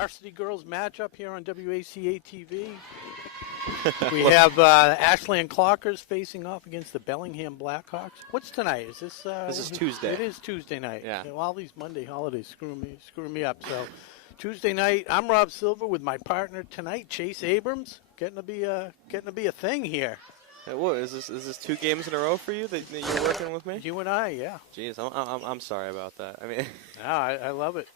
Varsity girls matchup here on WACA-TV. We have Ashland Clockers facing off against the Belingham Blackhawks. What's tonight? Is this? This is Tuesday. It is Tuesday night. Yeah. You know, all these Monday holidays screwing me up. So Tuesday night, I'm Rob Silver with my partner tonight, Chase Abrams. Getting to be a thing here. Hey, what is this? Is this 2 games in a row for you that you're working with me? You and I, yeah. Jeez, I'm sorry about that. I mean, No, I love it.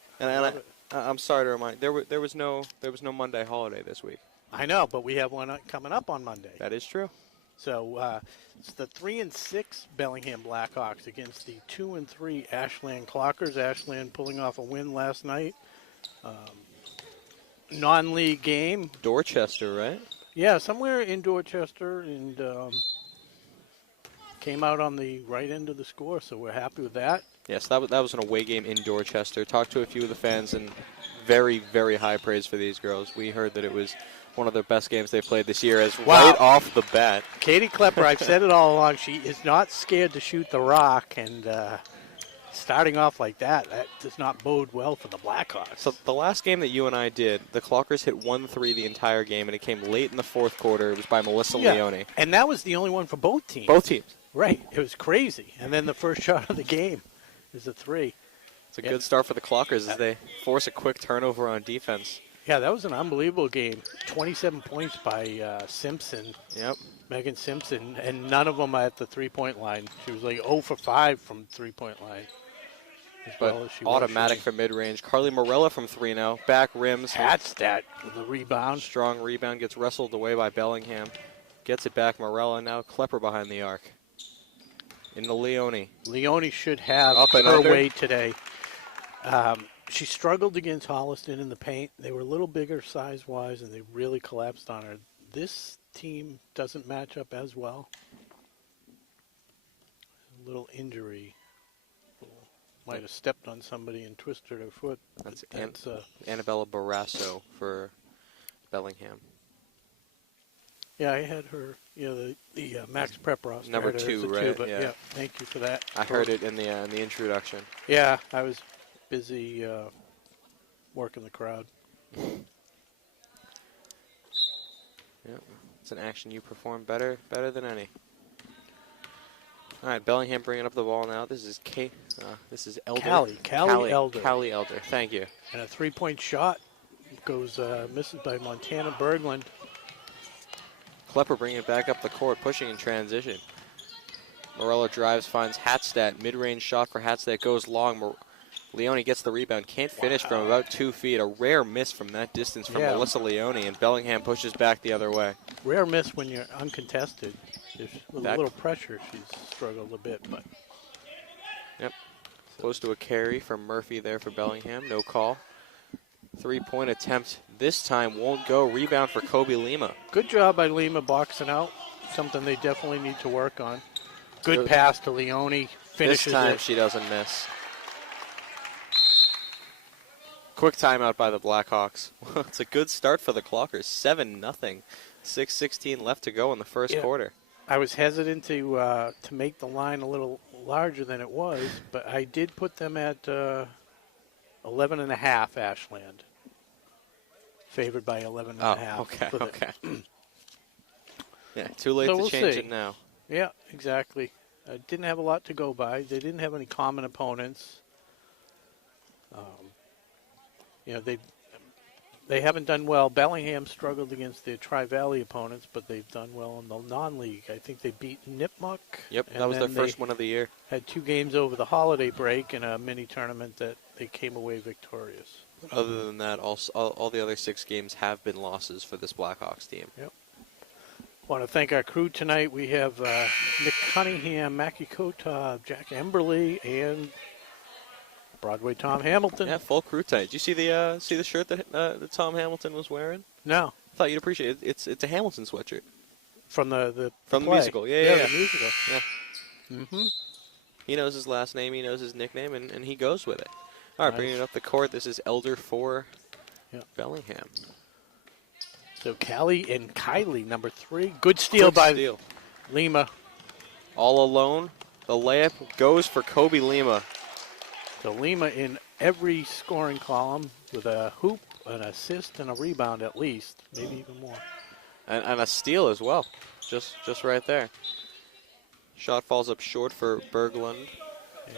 I'm sorry to remind. There was no Monday holiday this week. I know, but we have one coming up on Monday. That is true. So it's the 3-6 Bellingham Blackhawks against the 2-3 Ashland Clockers. Ashland pulling off a win last night. Non-league game. Dorchester, right? Yeah, somewhere in Dorchester, and came out on the right end of the score, so we're happy with that. Yes, that was an away game in Dorchester. Talked to a few of the fans, and very, very high praise for these girls. We heard that it was one of their best games they've played this year, as right off the bat. Katie Klepper, I've said it all along, she is not scared to shoot the rock, and starting off like that does not bode well for the Blackhawks. So the last game that you and I did, the Clockers hit 1-3 the entire game, and it came late in the fourth quarter. It was by Melissa Leone. And that was the only one for both teams. Both teams. Right. It was crazy. And then the first shot of the game is a 3. It's a good start for the Clockers as they force a quick turnover on defense. Yeah, that was an unbelievable game. 27 points by Simpson. Yep. Megan Simpson, and none of them at the three-point line. She was like 0 for 5 from three-point line. But automatic for mid-range. Carly Morella from 3 now. Back rims. Hatstat with the rebound. Strong rebound. Gets wrestled away by Bellingham. Gets it back. Morella now. Klepper behind the arc. In the Leone. Leone should have Up and her under. way today. She struggled against Holliston in the paint. They were a little bigger size-wise, and they really collapsed on her. This team doesn't match up as well. A little injury. Might have stepped on somebody and twisted her foot. That's Annabella Barrasso for Bellingham. Yeah, I had her, the Max Prep roster. Number had her 2, as a right? 2, but yeah, thank you for that. I heard it in the introduction. Yeah, I was busy working the crowd. Yeah, it's an action you perform better than any. All right, Bellingham bringing up the ball now. This is Elder. Callie Elder. Callie Elder. Thank you. And a 3-point shot goes misses by Montana Berglund. Klepper bringing it back up the court, pushing in transition. Morella drives, finds Hatstat. Mid-range shot for Hatstat goes long. Leone gets the rebound, can't finish from about 2 feet. A rare miss from that distance from Melissa Leone, and Bellingham pushes back the other way. Rare miss when you're uncontested. With a little pressure, she's struggled a bit, but. Yep. Close to a carry from Murphy there for Bellingham. No call. 3-point attempt this time won't go. Rebound for Kobe Lima. Good job by Lima boxing out. Something they definitely need to work on. Good pass to Leone. Finishes this time it. She doesn't miss. Quick timeout by the Blackhawks. It's a good start for the Clockers. 7-0. 6:16 left to go in the first quarter. I was hesitant to make the line a little larger than it was, but I did put them at 11.5 Ashland. Favored by 11.5. Oh, okay. Yeah, too late to change it now. Yeah, exactly. Didn't have a lot to go by. They didn't have any common opponents. They haven't done well. Bellingham struggled against their Tri-Valley opponents, but they've done well in the non-league. I think they beat Nipmuc. Yep, that was their first one of the year. Had 2 games over the holiday break in a mini tournament that they came away victorious. Other than that, all the other 6 games have been losses for this Blackhawks team. Yep. Want to thank our crew tonight. We have Nick Cunningham, Mackie Kotov, Jack Emberley, and Broadway Tom Hamilton. Yeah, full crew tonight. Did you see the shirt that Tom Hamilton was wearing? No. I thought you'd appreciate it. It's a Hamilton sweatshirt. From the musical. Yeah, the musical. Yeah. Mm-hmm. He knows his last name, he knows his nickname, and he goes with it. All right, bringing it up the court. This is Elder for Bellingham. So Callie and Kylie, number 3. Good steal by Lima. All alone. The layup goes for Kobe Lima. So Lima in every scoring column with a hoop an assist and a rebound at least, maybe even more. And a steal as well, just right there. Shot falls up short for Berglund.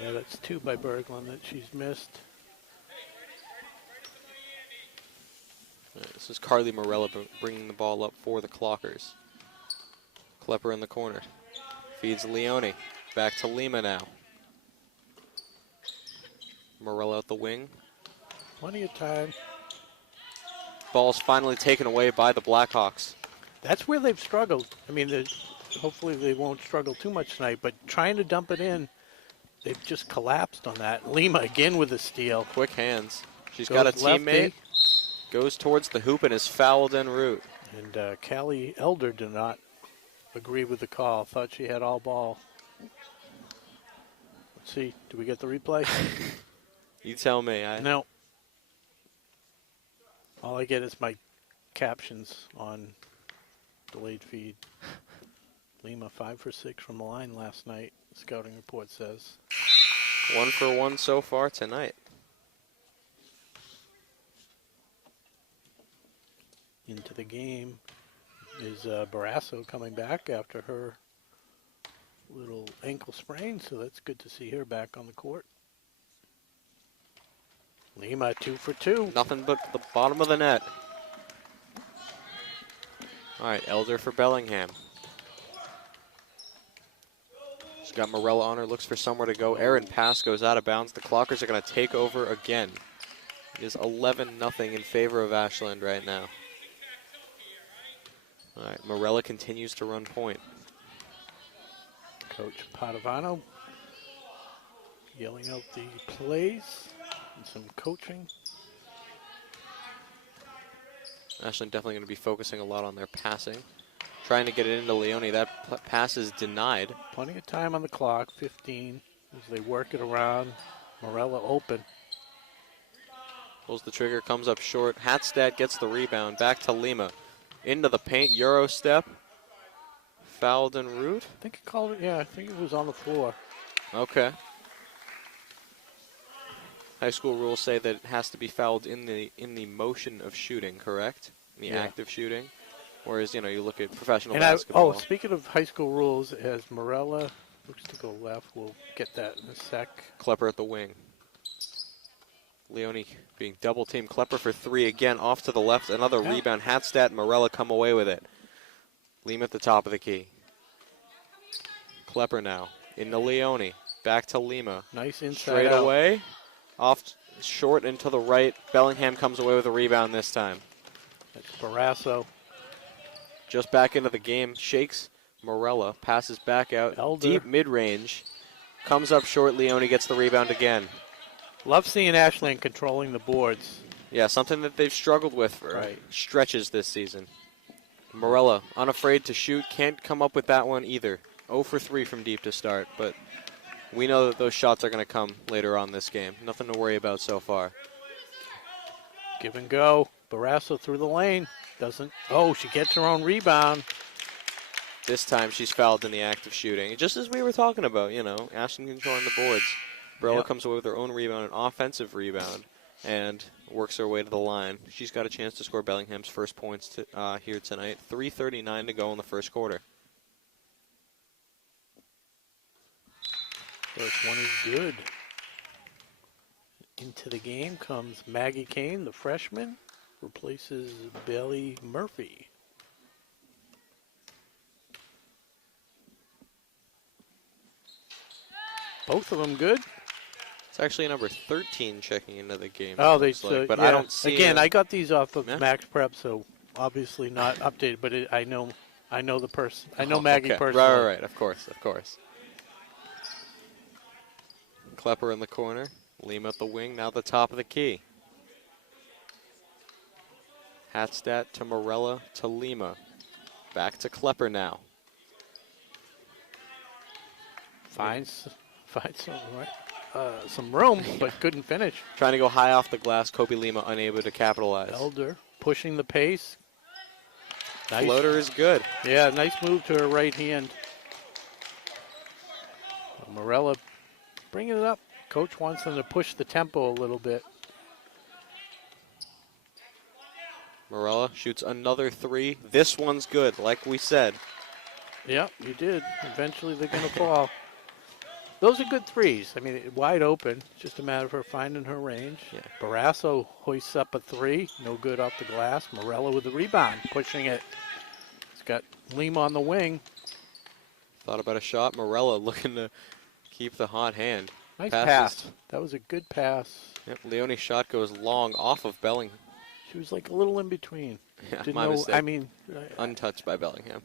Yeah, that's 2 by Berglund that she's missed. This is Carly Morella bringing the ball up for the Clockers. Klepper in the corner. Feeds Leone. Back to Lima now. Morella at the wing. Plenty of time. Ball's finally taken away by the Blackhawks. That's where they've struggled. I mean, hopefully they won't struggle too much tonight, but trying to dump it in, they've just collapsed on that. Lima again with a steal. Quick hands. She's Goes got a teammate. lefty. Goes towards the hoop and is fouled en route. And Callie Elder did not agree with the call. Thought she had all ball. Let's see. Do we get the replay? You tell me. No. All I get is my captions on delayed feed. Lima 5 for 6 from the line last night, scouting report says. 1 for 1 so far tonight. Into the game is Barrasso coming back after her little ankle sprain, so that's good to see her back on the court. Lima 2 for 2. Nothing but the bottom of the net. All right, Elder for Bellingham. She's got Morella on her, looks for somewhere to go. Errant pass goes out of bounds. The Clockers are going to take over again. It is 11-0 in favor of Ashland right now. All right, Morella continues to run point. Coach Padovano yelling out the plays and some coaching. Ashland definitely going to be focusing a lot on their passing. Trying to get it into Leone. That pass is denied. Plenty of time on the clock, 15, as they work it around. Morella open. Pulls the trigger, comes up short. Hatstad gets the rebound. Back to Lima. Into the paint, Euro step. Fouled en route. I think he called it, yeah, I think it was on the floor. Okay. High school rules say that it has to be fouled in the motion of shooting, correct? In the act of shooting. Whereas, you look at professional basketball. Speaking of high school rules, as Morella looks to go left, we'll get that in a sec. Klepper at the wing. Leone being double teamed. Klepper for 3 again, off to the left. Another rebound. Hatstad and Morella come away with it. Lima at the top of the key. Klepper now into Leone. Back to Lima. Nice inside Straight out. away. Off short and to the right. Bellingham comes away with a rebound this time. That's Barrasso. Just back into the game. Shakes Morella. Passes back out. Elder. Deep mid-range. Comes up short. Leone gets the rebound again. Love seeing Ashland controlling the boards. Yeah, something that they've struggled with for stretches this season. Morella, unafraid to shoot. Can't come up with that one either. 0 for 3 from deep to start, but we know that those shots are going to come later on this game. Nothing to worry about so far. Give and go. Barrasso through the lane. Doesn't. Oh, she gets her own rebound. This time she's fouled in the act of shooting. Just as we were talking about, Ashland controlling the boards. Morella comes away with her own rebound, an offensive rebound, and works her way to the line. She's got a chance to score Bellingham's first points here tonight. 3:39 to go in the first quarter. First one is good. Into the game comes Maggie Kane, the freshman, replaces Bailey Murphy. Both of them good. It's actually number 13 checking into the game. Oh, they like, but I don't see. Again, I got these off of Max Prep, so obviously not updated. But I know the person. I know Maggie personally. Right. Of course. Klepper in the corner. Lima at the wing. Now the top of the key. Hatstad to Morella to Lima. Back to Klepper now. Finds some room, but couldn't finish. Trying to go high off the glass. Kobe Lima unable to capitalize. Elder pushing the pace. Nice. Floater is good. Yeah, nice move to her right hand. Morella bringing it up. Coach wants them to push the tempo a little bit. Morella shoots another three. This one's good, like we said. Yep, you did. Eventually they're going to fall. Those are good threes. I mean, wide open. It's just a matter of her finding her range. Yeah. Barrasso hoists up a three. No good off the glass. Morella with the rebound, pushing it. It's got Lima on the wing. Thought about a shot. Morella looking to keep the hot hand. Nice Passes. pass. That was a good pass. Yep, Leone's shot goes long off of Bellingham. She was like a little in between. Yeah, Didn't my know. mistake. I mean, Untouched by Bellingham.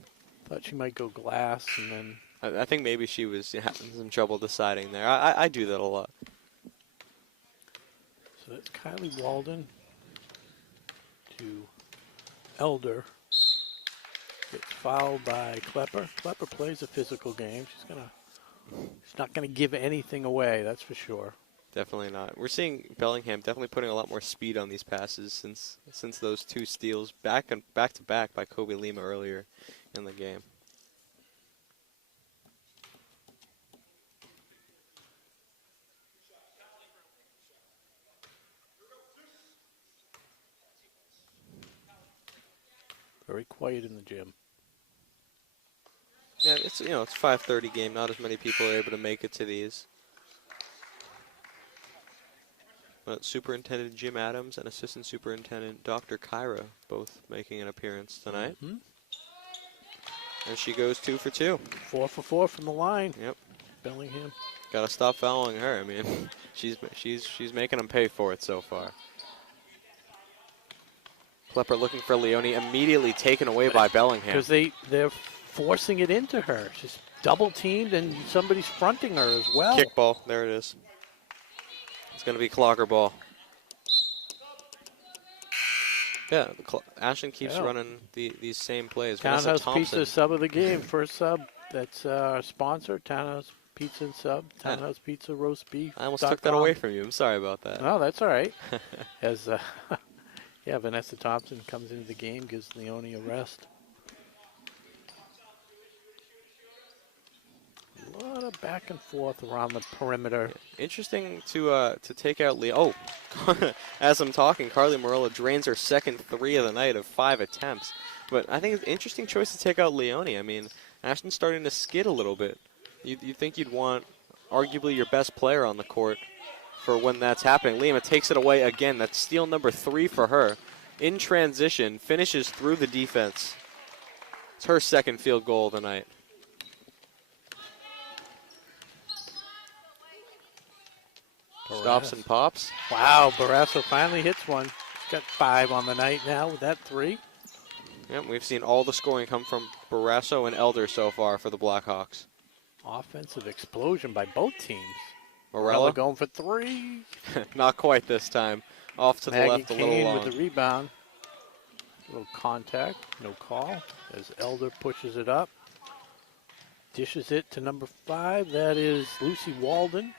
thought she might go glass, and then I think maybe she was having some trouble deciding there. I do that a lot. so that's Kylie Walden to Elder. Gets fouled by Klepper. Klepper plays a physical game. She's not gonna give anything away. That's for sure. Definitely not. We're seeing Bellingham definitely putting a lot more speed on these passes since those two steals back to back by Kobe Lima earlier in the game. Very quiet in the gym. Yeah, it's it's 5:30 game. Not as many people are able to make it to these. But Superintendent Jim Adams and Assistant Superintendent Dr. Kyra both making an appearance tonight. Mm-hmm. And she goes 2 for 2. 4 for 4 from the line. Yep. Bellingham. Got to stop fouling her. I mean, she's making them pay for it so far. Klepper looking for Leone, immediately taken away by Bellingham. Because they're forcing it into her. She's double teamed and somebody's fronting her as well. Kick ball. There it is. It's going to be clocker ball. Yeah, Ashland keeps running these same plays. Townhouse Pizza sub of the game. First sub. That's our sponsor, Townhouse Pizza and Sub. Townhouse Pizza roast beef. I almost took that away from you. I'm sorry about that. No, that's all right. As Vanessa Thompson comes into the game, gives Leone a rest. A lot of back and forth around the perimeter. Interesting to take out Leo. Oh, as I'm talking, Carly Morella drains her second three of the night of 5 attempts. But I think it's an interesting choice to take out Leone. I mean, Ashton's starting to skid a little bit. You think you'd want arguably your best player on the court for when that's happening. Lima takes it away again. That's steal number 3 for her. In transition, finishes through the defense. It's her second field goal of the night. Stops and pops. Wow, Barrasso finally hits one. He's got 5 on the night now with that 3. Yep, we've seen all the scoring come from Barrasso and Elder so far for the Blackhawks. Offensive explosion by both teams. Morella going for 3. Not quite this time. Off to the left a little Kane long. with the rebound. A little contact, no call. As Elder pushes it up. Dishes it to number 5. That is Lucy Walden.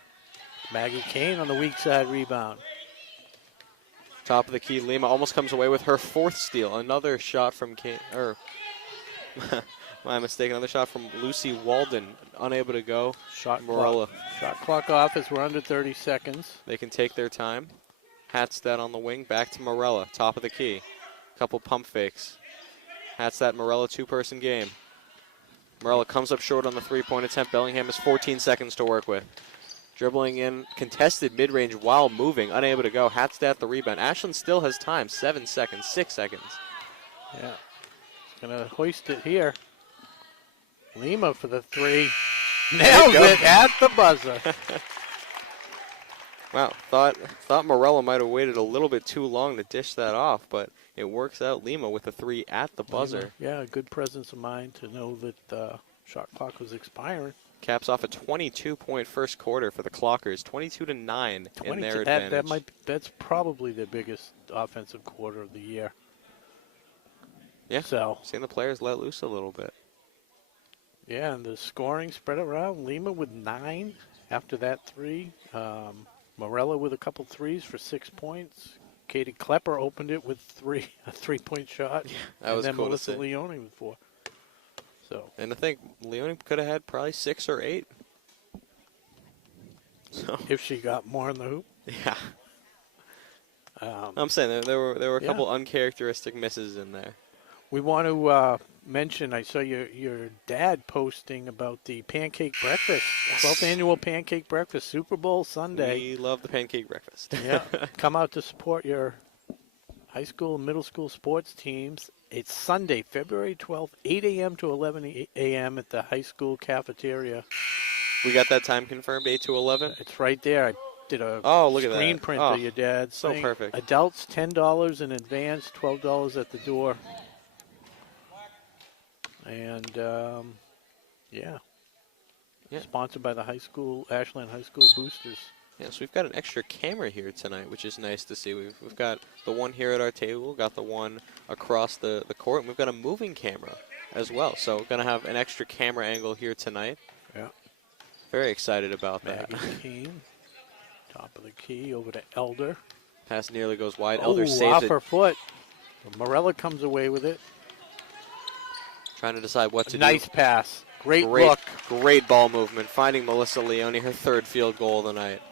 Maggie Kane on the weak side rebound. Top of the key, Lima almost comes away with her 4th steal. Another shot from Kane, my mistake, another shot from Lucy Walden. Unable to go. Shot Morella. clock off as we're under 30 seconds. They can take their time. Hatstead on the wing, back to Morella, top of the key. Couple pump fakes. Hatstead, Morella, 2-person game. Morella comes up short on the 3-point attempt. Bellingham has 14 seconds to work with. Dribbling in, contested mid-range while moving, unable to go. Hatstead the rebound. Ashland still has time, 7 seconds, 6 seconds. Yeah, gonna hoist it here. Lima for the 3. Nails it at the buzzer. Wow, thought Morella might have waited a little bit too long to dish that off, but it works out. Lima with the 3 at the buzzer. Yeah, good presence of mind to know that shot clock was expiring. Caps off a 22-point first quarter for the Clockers, 22-9 in their advantage. That's probably the biggest offensive quarter of the year. Yeah, so seeing the players let loose a little bit. Yeah, and the scoring spread around. Lima with 9 after that 3. Morella with a couple threes for 6 points. Katie Klepper opened it with a 3-point shot. Yeah, that was cool. And then cool Melissa to see. Leone with 4. So. And I think Leone could have had probably 6 or 8. So. If she got more in the hoop. Yeah. I'm saying there were a Yeah. couple uncharacteristic misses in there. We want to mention, I saw your dad posting about the pancake breakfast, 12th annual pancake breakfast, Super Bowl Sunday. We love the pancake breakfast. Yeah, come out to support your high school and middle school sports teams. It's Sunday, February 12th, 8 a.m. to 11 a.m. at the high school cafeteria. We got that time confirmed, 8 to 11? It's right there. I did a Look at screen that. print Oh, of your dad's so thing. perfect. Adults, $10 in advance, $12 at the door. And, yeah. Sponsored by the high school, Ashland High School Boosters. Yeah, so we've got an extra camera here tonight, which is nice to see. We've got the one here at our table, got the one across the court, and we've got a moving camera as well. So we're going to have an extra camera angle here tonight. Yeah. Very excited about that. Maggie Kane, top of the key, over to Elder. Pass nearly goes wide. Oh, Elder saves off it. her foot. Morella comes away with it. Trying to decide what to Nice do. pass. Great look. Great ball movement. Finding Melissa Leone, her third field goal of the night.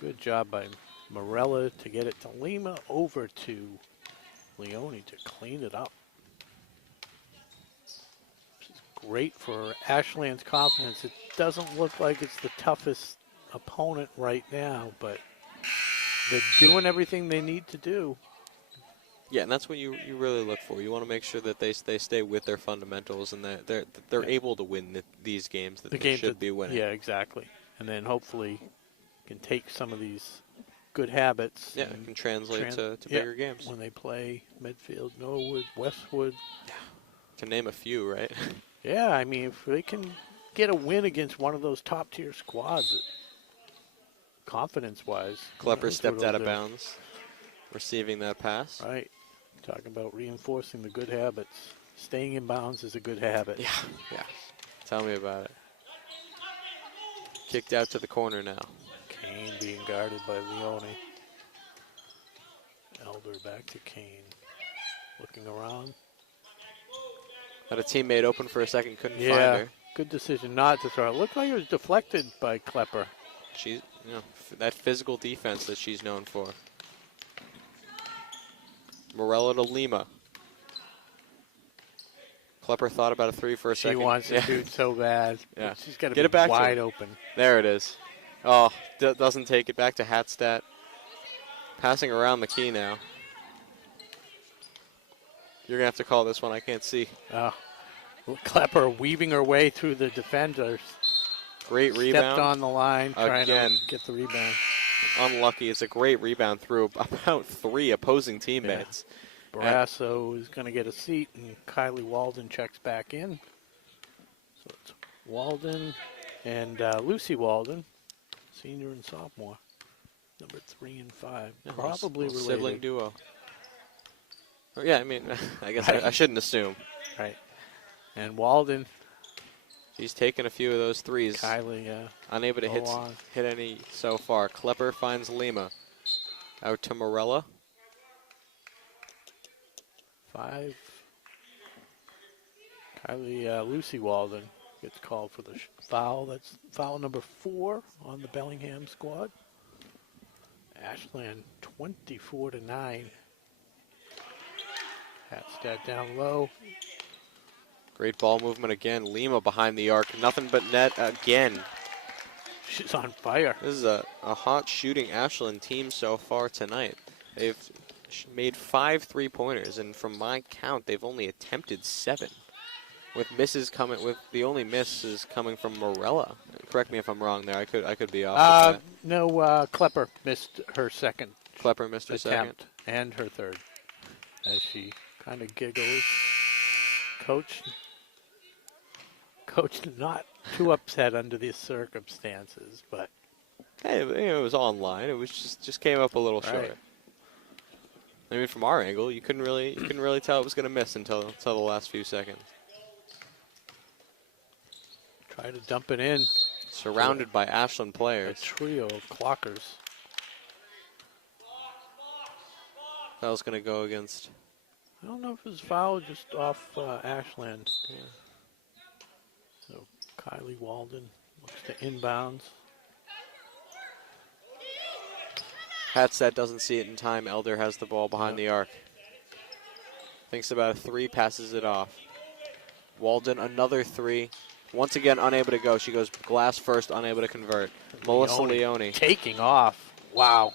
Good job by Morella to get it to Lima, over to Leone to clean it up. This is great for Ashland's confidence. It doesn't look like it's the toughest opponent right now, but they're doing everything they need to do. Yeah, and that's what you really look for. You want to make sure that they stay with their fundamentals and that they're able to win these games that they should be winning. Yeah, exactly. And then hopefully can take some of these good habits. Yeah, it can translate to bigger games. When they play Medfield, Norwood, Westwood. Yeah. Can name a few, right? Yeah, I mean, if they can get a win against one of those top-tier squads, confidence-wise. Klepper stepped out of bounds, receiving that pass. Right. Talking about reinforcing the good habits. Staying in bounds is a good habit. Yeah. Tell me about it. Kicked out to the corner now. Kane being guarded by Leone. Elder back to Kane. Looking around. Had a teammate open for a second, couldn't find her. Good decision not to throw. It looked like it was deflected by Klepper. She's, that physical defense that she's known for. Morella to Lima. Klepper thought about a three for a second. She wants to shoot so bad. Yeah. She's got to Get be it back wide open. There it is. Oh, doesn't take it back to Hatstat. Passing around the key now. You're going to have to call this one. I can't see. Klepper weaving her way through the defenders. Great rebound. Stepped on the line trying Again. to get the rebound. Unlucky. It's a great rebound through about three opposing teammates. Yeah. Barrasso is going to get a seat, and Kylie Walden checks back in. So it's Walden and Lucy Walden, senior and sophomore, number 3 and 5. Yeah, Probably related. Sibling duo. Oh, yeah, I mean, I guess I shouldn't assume. Right. And Walden. She's taken a few of those threes. Kylie, unable to hit any so far. Klepper finds Lima. Out to Morella. 5. Kylie, Lucy Walden gets called for the foul. That's foul number 4 on the Bellingham squad. Ashland 24-9. Hatstat down low. Great ball movement again. Lima behind the arc. Nothing but net again. She's on fire. This is a hot shooting Ashland team so far tonight. They've made 5 3-pointers, and from my count, they've only attempted 7. With misses coming, with the only misses coming from Morella. Correct me if I'm wrong there. I could be off. With that. No, Klepper missed her second. Klepper missed her attempt second. And her third. As she kind of giggles. Coach not too upset under these circumstances, but hey, it was online. It was just came up a little short. I mean, from our angle, you couldn't really tell it was going to miss until the last few seconds. Try to dump it in. Surrounded by Ashland A players. trio of clockers. That was going to go against. I don't know if it was foul just off Ashland. Yeah. So Kylie Walden looks to inbounds. Hatstat doesn't see it in time. Elder has the ball behind the arc. Thinks about a three, passes it off. Walden, another three. Once again, unable to go. She goes glass first, unable to convert. Melissa Leone. Taking off. Wow.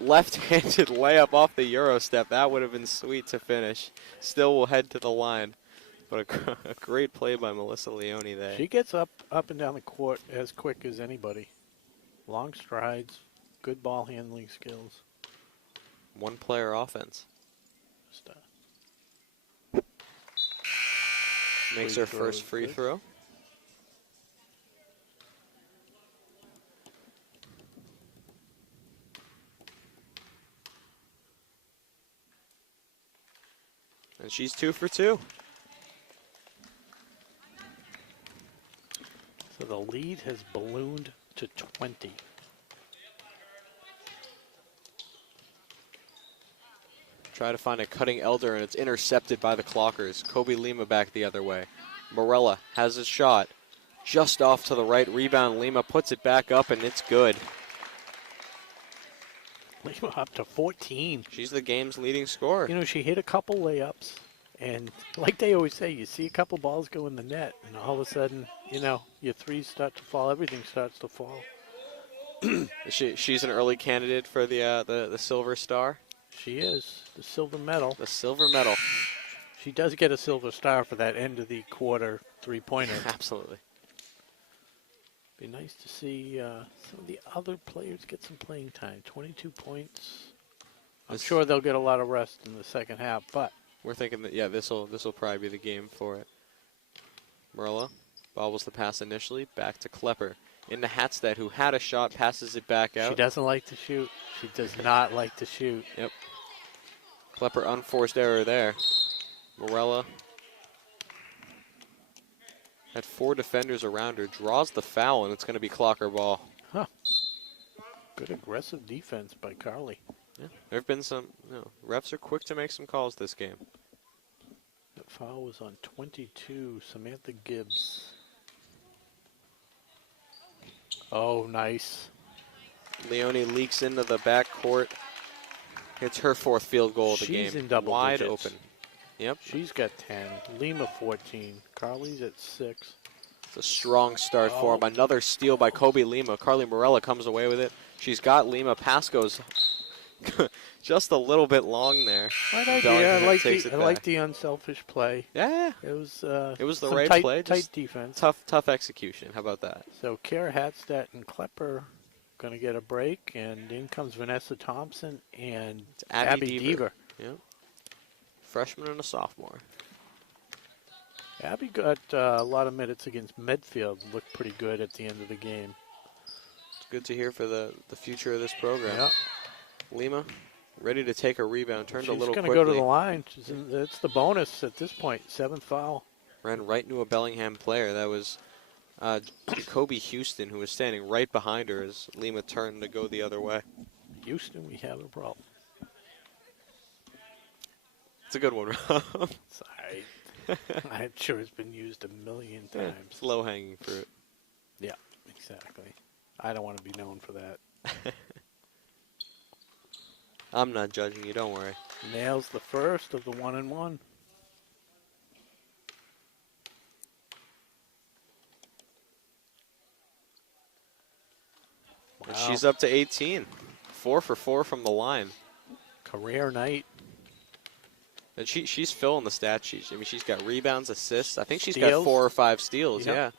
Left-handed layup off the Euro step. That would have been sweet to finish. Still will head to the line. But a great play by Melissa Leone there. She gets up and down the court as quick as anybody. Long strides, good ball handling skills. One-player offense. Makes her first free throw. And she's 2 for 2. So the lead has ballooned to 20. Try to find a cutting Elder, and it's intercepted by the Clockers. Kobe Lima back the other way. Morella has a shot. Just off to the right. Rebound. Lima puts it back up, and it's good. Lima up to 14. She's the game's leading scorer. You know, she hit a couple layups, and like they always say, you see a couple balls go in the net, and all of a sudden, you know, your threes start to fall. Everything starts to fall. She's an early candidate for the Silver Star. She is. The silver medal. The silver medal. She does get a silver star for that end of the quarter three-pointer. Absolutely. Be nice to see some of the other players get some playing time. 22 points. I'm sure they'll get a lot of rest in the second half, but we're thinking that, yeah, this will probably be the game for it. Morella bobbles the pass initially, back to Klepper. Into Hatstat, who had a shot, passes it back out. She doesn't like to shoot. She does not like to shoot. Yep. Klepper, unforced error there. Morella had 4 defenders around her, draws the foul, and it's going to be Clocker ball. Huh. Good aggressive defense by Carly. Yeah. There have been some, refs are quick to make some calls this game. That foul was on 22, Samantha Gibbs. Oh, nice. Leone leaks into the backcourt. Hits her 4th field goal of the game. She's in double wide digits. open. Yep. She's got 10. Lima 14. Carly's at 6. It's a strong start for him. Another steal by Kobe Lima. Carly Morella comes away with it. She's got Lima. Pass goes just a little bit long there. Right idea. I like the unselfish play. Yeah. It was the right play. Tight defense. Tough execution. How about that? So Kara Hatstat and Klepper going to get a break, and in comes Vanessa Thompson and Abby Deaver. Yep. Freshman and a sophomore. Abby got a lot of minutes against Medfield. Looked pretty good at the end of the game. It's good to hear for the future of this program. Yep. Lima, ready to take a rebound. Turned a little quickly. She's going to go to the line. It's the bonus at this point. 7th foul. Ran right into a Bellingham player. That was Kobe Houston, who was standing right behind her as Lima turned to go the other way. Houston, we have a problem. It's a good one, Rob. Sorry. I'm sure it's been used a million times. It's low-hanging fruit. Yeah, exactly. I don't want to be known for that. I'm not judging you, don't worry. Nails the first of the 1-and-1. Wow. And she's up to 18. 4 for 4 from the line. Career night. And she's filling the stat sheet. I mean, she's got rebounds, assists. I think she's Steals. got 4 or 5 steals, Yep. yeah.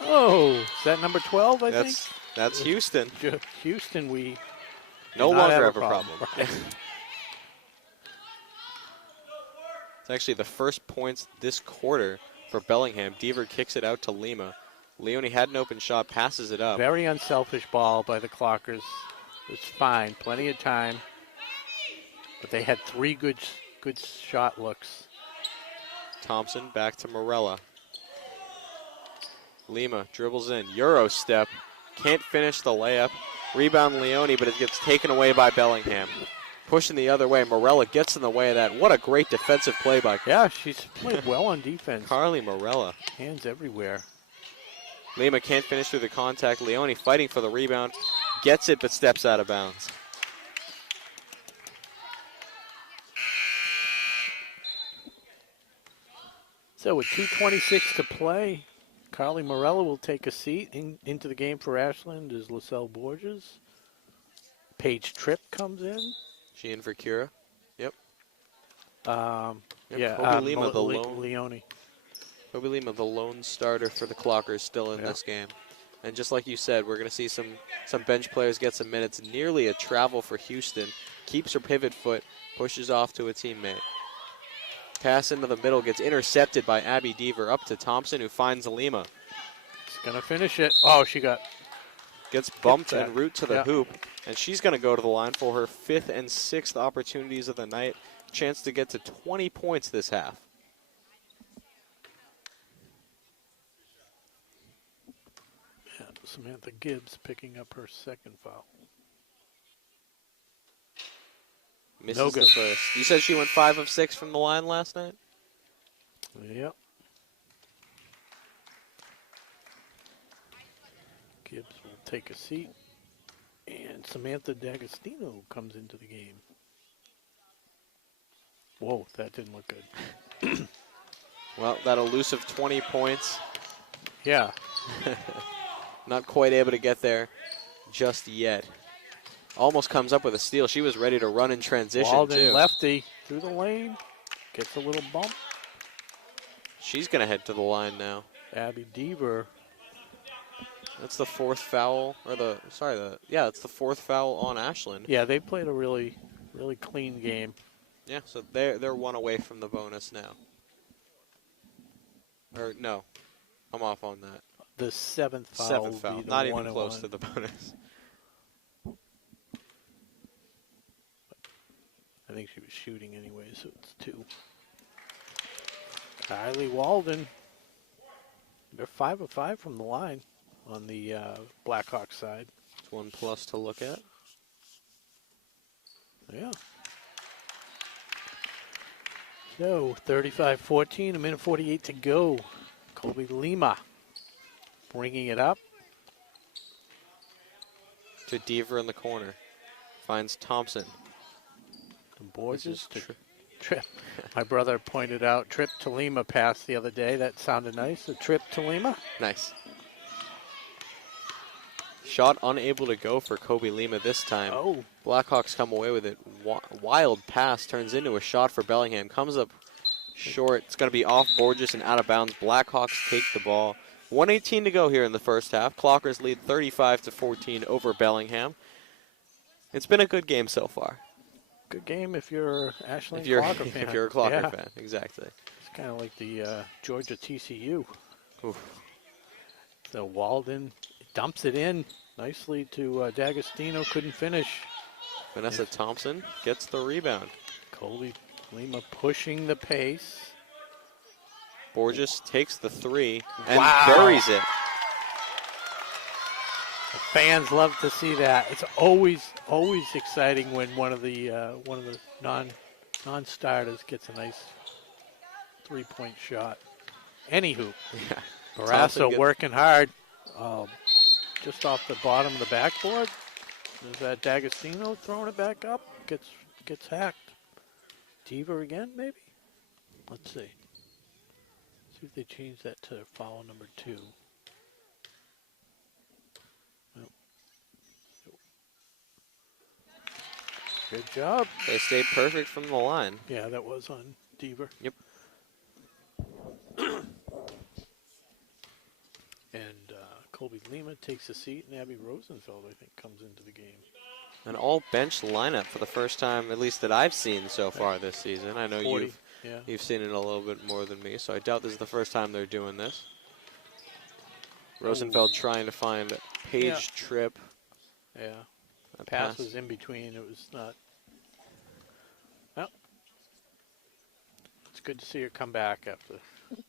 Oh, is that number 12, I think? That's Houston. Houston, we no not longer have a a problem. Right. It's actually the first points this quarter for Bellingham. Deaver kicks it out to Lima. Leone had an open shot, passes it up. Very unselfish ball by the Clockers. It's fine, plenty of time. But they had 3 good shot looks. Thompson back to Morella. Lima dribbles in. Euro step. Can't finish the layup. Rebound Leone, but it gets taken away by Bellingham. Pushing the other way. Morella gets in the way of that. What a great defensive play by Yeah, she's played well on defense. Carly Morella. Hands everywhere. Lima can't finish through the contact. Leone fighting for the rebound. Gets it, but steps out of bounds. So with 2:26 to play, Carly Morella will take a seat. Into the game for Ashland is LaSalle Borges. Paige Tripp comes in. She in for Kira. Yep. Yeah, Kobe Lima, the lone. Leone. Kobe Lima, the lone starter for the Clockers, still in this game. And just like you said, we're going to see some bench players get some minutes. Nearly a travel for Houston. Keeps her pivot foot, pushes off to a teammate. Pass into the middle, gets intercepted by Abby Deaver. Up to Thompson, who finds Lima. She's going to finish it. Oh, she gets bumped en route to the hoop. And she's going to go to the line for her 5th and 6th opportunities of the night. Chance to get to 20 points this half. Yeah, Samantha Gibbs picking up her second foul. Misses the first. You said she went 5 of 6 from the line last night? Yep. Gibbs will take a seat. And Samantha D'Agostino comes into the game. Whoa, that didn't look good. Well, that elusive 20 points. Yeah. Not quite able to get there just yet. Almost comes up with a steal. She was ready to run in transition, Walden, too. lefty through the lane. Gets a little bump. She's going to head to the line now. Abby Deaver. That's the 4th foul, or it's the 4th foul on Ashland. Yeah, they played a really, really clean game. Yeah, so they're 1 away from the bonus now. Or no, I'm off on that. The 7th foul. 7th foul, not even close 1-1. to the bonus. I think she was shooting anyway, so it's 2. Kylie Walden. They're 5 of 5 from the line on the Blackhawks side. It's 1+ to look at. Yeah. So 35-14, a minute 48 to go. Kobe Lima bringing it up. To Deaver in the corner. Finds Thompson. And Borges to Tripp. My brother pointed out Tripp to Lima pass the other day. That sounded nice. A Tripp to Lima. Nice. Shot unable to go for Kobe Lima this time. Oh. Blackhawks come away with it. Wild pass turns into a shot for Bellingham. Comes up short. It's going to be off Borges and out of bounds. Blackhawks take the ball. 1:18 to go here in the first half. Clockers lead 35-14 over Bellingham. It's been a good game so far. Good game if you're Ashland Clocker fan. If you're a Clocker fan, exactly. It's kind of like the Georgia TCU. Oof. So Walden dumps it in nicely to D'Agostino. Couldn't finish. Vanessa Thompson gets the rebound. Kobe Lima pushing the pace. Borges takes the 3 and Wow. buries it. The fans love to see that. It's always exciting when one of the non-starters gets a nice 3-point shot. Anywho, Yeah. Barrasso working hard. Just off the bottom of the backboard. Is that D'Agostino throwing it back up? Gets hacked. Deaver again, maybe? Let's see. See if they change that to foul number 2. Nope. Good job. They stayed perfect from the line. Yeah, that was on Deaver. Yep. And Colby Lima takes a seat, and Abby Rosenfeld, I think, comes into the game. An all-bench lineup for the first time, at least that I've seen so far this season. I know 40, you've seen it a little bit more than me, so I doubt this is the first time they're doing this. Rosenfeld trying to find Paige Tripp. Yeah. That Pass was in between. It was not. Well, it's good to see her come back after the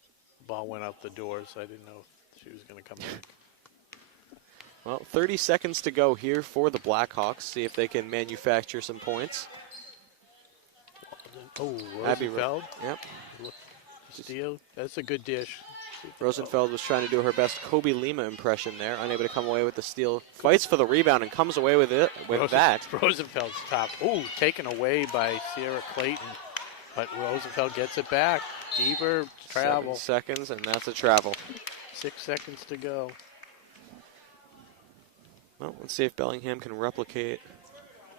ball went out the doors. I didn't know if she was going to come back. Well, 30 seconds to go here for the Blackhawks. See if they can manufacture some points. Oh, Abby Rosenfeld. Yep. Steal. That's a good dish. Rosenfeld was trying to do her best Kobe Lima impression there, unable to come away with the steal. Fights for the rebound and comes away with it. That. Rosenfeld's top. Oh, taken away by Sierra Clayton, but Rosenfeld gets it back. Deaver, 7 travel. seconds, and that's a travel. 6 seconds to go. Well, let's see if Bellingham can replicate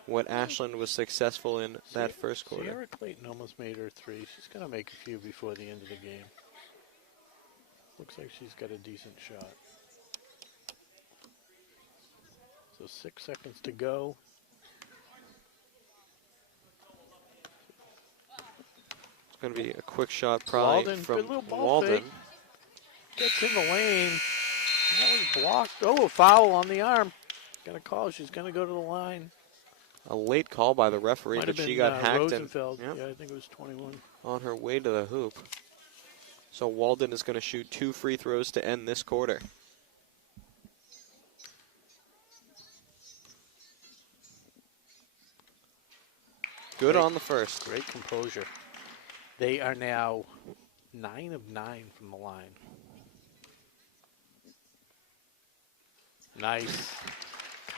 what Ashland was successful in that first quarter. Sierra Clayton almost made her 3. She's going to make a few before the end of the game. Looks like she's got a decent shot. So 6 seconds to go. It's going to be a quick shot probably Walden, from good little ball Walden. fake. Gets in the lane. That was blocked. Oh, a foul on the arm. Gonna call. She's gonna go to the line. A late call by the referee, Might but have she been, got hacked Rosenfeld. and Yeah, I think it was 21. on her way to the hoop. So Walden is going to shoot 2 free throws to end this quarter. Good on the first. Great composure. They are now 9 of 9 from the line. Nice.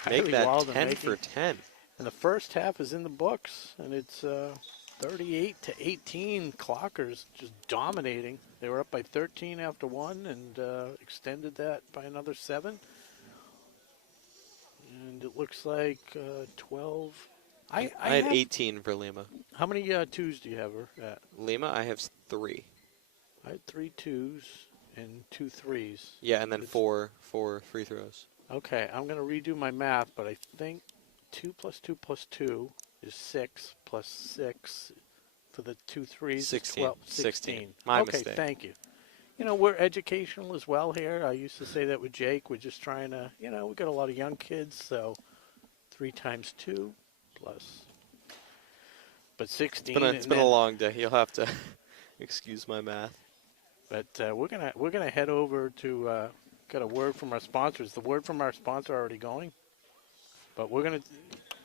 Make Kylie that Walden 10 making- for 10. And the first half is in the books, and it's 38 to 18. Clockers just dominating. They were up by 13 after 1 and extended that by another 7. And it looks like 12. I I had have, 18 for Lima. How many 2s do you have her at? Lima, I have 3. I had 3 2s and 2 3s. Yeah, and then It's- 4 free throws. Okay, I'm going to redo my math, but I think 2 plus 2 plus 2 is 6 plus 6 for the 2 3s. 16. 12, 16. My okay, mistake. thank you. You know, we're educational as well here. I used to say that with Jake. We're just trying to, we got a lot of young kids, so 3 times 2 plus. But 16. It's been a long day. You'll have to excuse my math. But we're gonna head over to get a word from our sponsors. The word from our sponsor already going, but we're gonna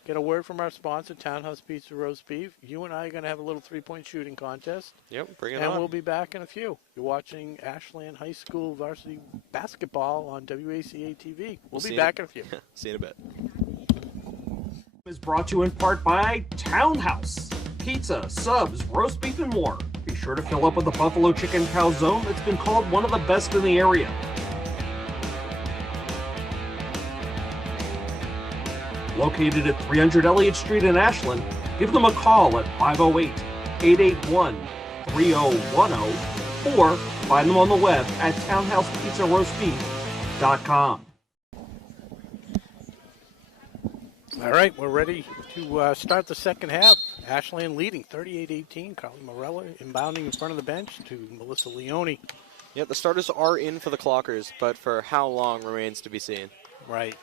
get a word from our sponsor, Townhouse Pizza Roast Beef. You and I are gonna have a little 3-point shooting contest, Yep, bring it and on. we'll be back in a few. You're watching Ashland High School varsity basketball on WACA-TV. We'll be back in a few. See you in a bit. Is brought to you in part by Townhouse. Pizza, subs, roast beef, and more. Be sure to fill up with the Buffalo Chicken Calzone that's been called one of the best in the area. Located at 300 Elliott Street in Ashland, give them a call at 508-881-3010 or find them on the web at townhousepizzaroastbeef.com. All right, we're ready to start the second half. Ashland leading 38-18. Carly Morella inbounding in front of the bench to Melissa Leone. Yep, the starters are in for the Clockers, but for how long remains to be seen. Right.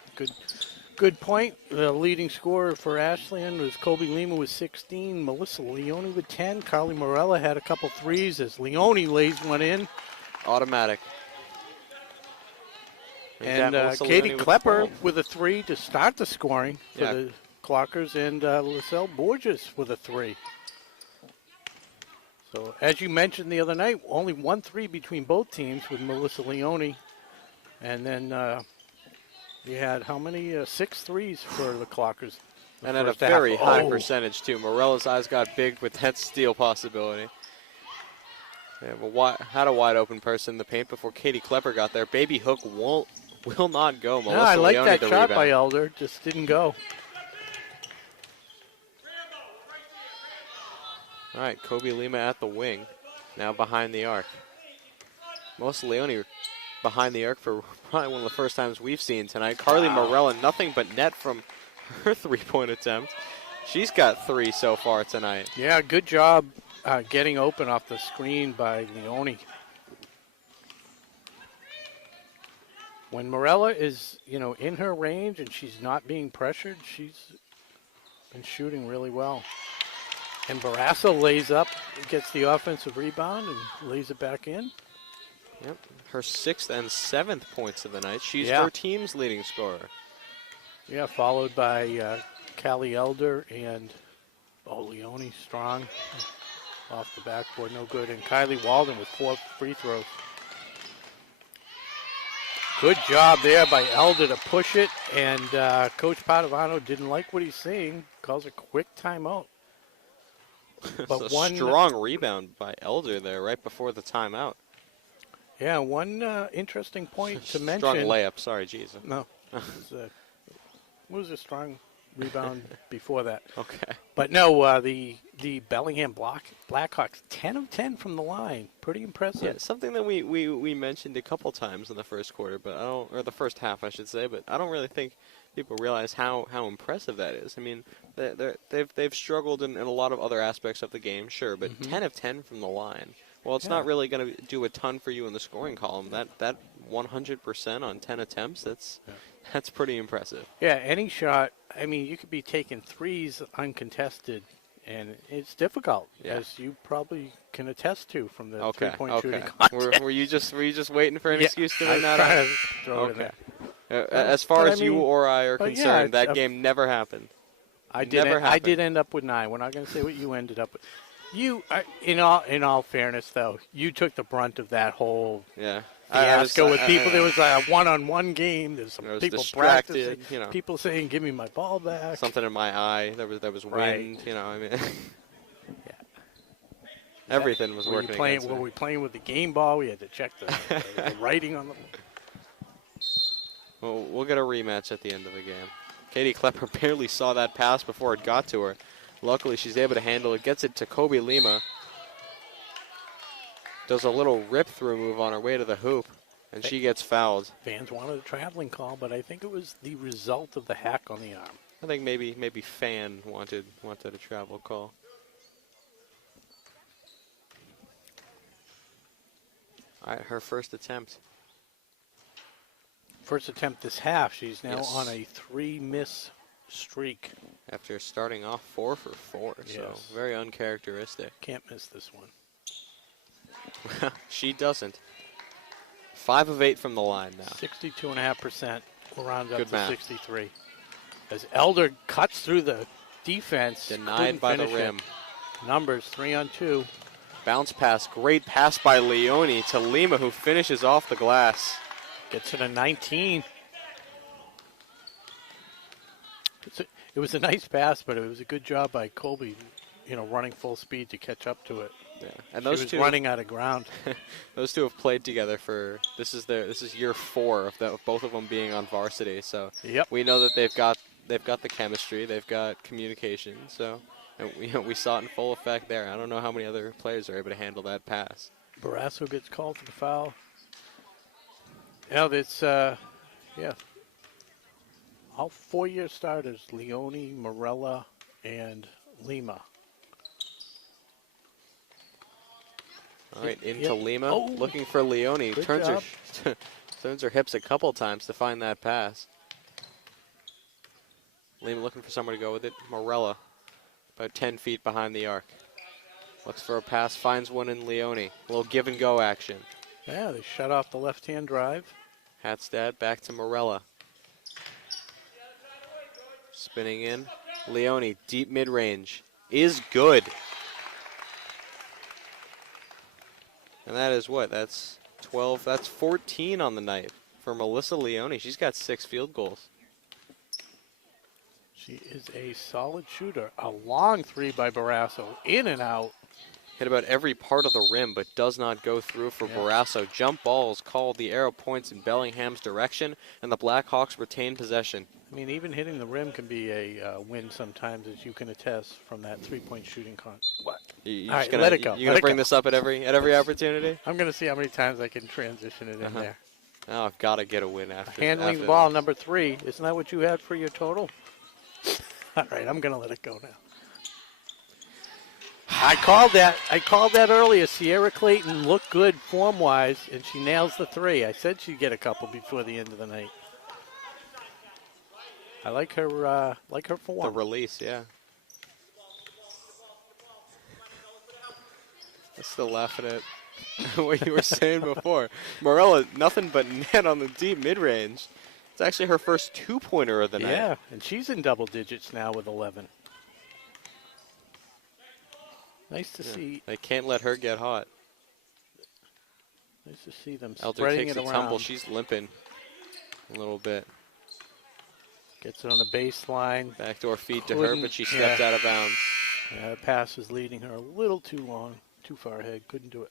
Good point. The leading scorer for Ashland was Colby Lima with 16, Melissa Leone with 10. Carly Morella had a couple threes as Leone lays one in. Automatic. And Melissa Katie Leone with Klepper 12. with a 3 to start the scoring for Yeah. the Clockers, and Lyselle Borges with a 3. So, as you mentioned the other night, only 1 3 between both teams with Melissa Leone. And then you had how many? 6 threes for the Clockers. the And at a first half. very high Oh. percentage, too. Morella's eyes got big with that steal possibility. Yeah, but had a wide open person in the paint before Katie Klepper got there. Baby hook will not go. Melissa No, I like Leone that the shot rebound. by Elder. Just didn't go. All right, Kobe Lima at the wing, now behind the arc. Melissa Leone behind the arc for probably one of the first times we've seen tonight. Carly Morella, nothing but net from her three-point attempt. She's got 3 so far tonight. Yeah, good job getting open off the screen by Leone. When Morella is, in her range and she's not being pressured, she's been shooting really well. And Barrasso lays up, gets the offensive rebound, and lays it back in. Yep, her 6th and 7th points of the night. She's Yeah. her team's leading scorer. Yeah, followed by Callie Elder and Leone strong off the backboard, no good. And Kylie Walden with 4 free throws. Good job there by Elder to push it, and Coach Padovano didn't like what he's seeing, calls a quick timeout. But So one strong rebound by Elder there right before the timeout. Yeah, one interesting point to mention. Strong layup. Sorry, geez. No, it was a strong rebound before that. Okay. But no, the Bellingham Blackhawks 10 of 10 from the line, pretty impressive. Yeah, something that we mentioned a couple times in the first quarter, but I don't, or the first half, I should say, but I don't really think people realize how impressive that is. I mean, they've struggled in a lot of other aspects of the game, sure, but 10 of 10 from the line. Well, it's not really going to do a ton for you in the scoring column. That 100% on 10 attempts, that's pretty impressive. Yeah, any shot. I mean, you could be taking threes uncontested, and it's difficult, as you probably can attest to from the three-point shooting contest. Were you just waiting for an excuse to bring that up? Okay. As far as you or I are concerned, that game never happened. I did end up with 9. We're not going to say what you ended up with. You, in all fairness, though, you took the brunt of that whole fiasco with people. There was a one-on-one game. There's some people practicing. People saying, "Give me my ball back." Something in my eye. There was wind. I mean, everything was working. Were we playing with the game ball? We had to check the writing on the. Well, we'll get a rematch at the end of the game. Katie Klepper barely saw that pass before it got to her. Luckily, she's able to handle it. Gets it to Kobe Lima. Does a little rip-through move on her way to the hoop, and she gets fouled. Fans wanted a traveling call, but I think it was the result of the hack on the arm. I think maybe Fan wanted a travel call. All right, her first attempt. First attempt this half. She's now on a 3-miss streak. After starting off 4 for 4, so very uncharacteristic. Can't miss this one. She doesn't. 5 of 8 from the line now. 62.5%. We'll round up Good to math. 63. As Elder cuts through the defense. Denied by the rim. Numbers 3 on 2. Bounce pass. Great pass by Leone to Lima, who finishes off the glass. Gets it a 19. It was a nice pass, but it was a good job by Colby, running full speed to catch up to it. Yeah, and those two running out of ground. Those two have played together for this is year 4 of both of them being on varsity. So we know that they've got the chemistry, they've got communication. So we saw it in full effect there. I don't know how many other players are able to handle that pass. Barrasso gets called for the foul. It's all 4-year starters: Leone, Morella, and Lima. All right, into Lima, looking for Leone. Turns her hips a couple times to find that pass. Lima looking for somewhere to go with it. Morella, about 10 feet behind the arc. Looks for a pass, finds one in Leone. A little give and go action. Yeah, they shut off the left-hand drive. Hatstad back to Morella. Spinning in. Leone, deep mid-range. Is good. And that is what? That's 12. That's 14 on the night for Melissa Leone. She's got 6 field goals. She is a solid shooter. A long 3 by Barrasso. In and out. Hit about every part of the rim, but does not go through for Barrasso. Jump ball is called. The arrow points in Bellingham's direction, and the Blackhawks retain possession. I mean, even hitting the rim can be a win sometimes, as you can attest from that 3-point shooting What? You All right, let it go. You're gonna bring this up at every opportunity. I'm gonna see how many times I can transition it in there. Oh, I've got to get a win after. Handling the ball, number 3. Isn't that what you had for your total? All right, I'm gonna let it go now. I called that earlier. Sierra Clayton looked good form-wise, and she nails the 3. I said she'd get a couple before the end of the night. I like her form. The release, yeah. I'm still laughing at what you were saying before. Morella, nothing but net on the deep mid-range. It's actually her first 2-pointer of the night. Yeah, and she's in double digits now with 11. Nice to see. They can't let her get hot. Nice to see them Elder spreading takes it a around. tumble. She's limping a little bit. Gets it on the baseline. Backdoor feed to her, but she stepped out of bounds. The pass was leading her a little too long, too far ahead. Couldn't do it.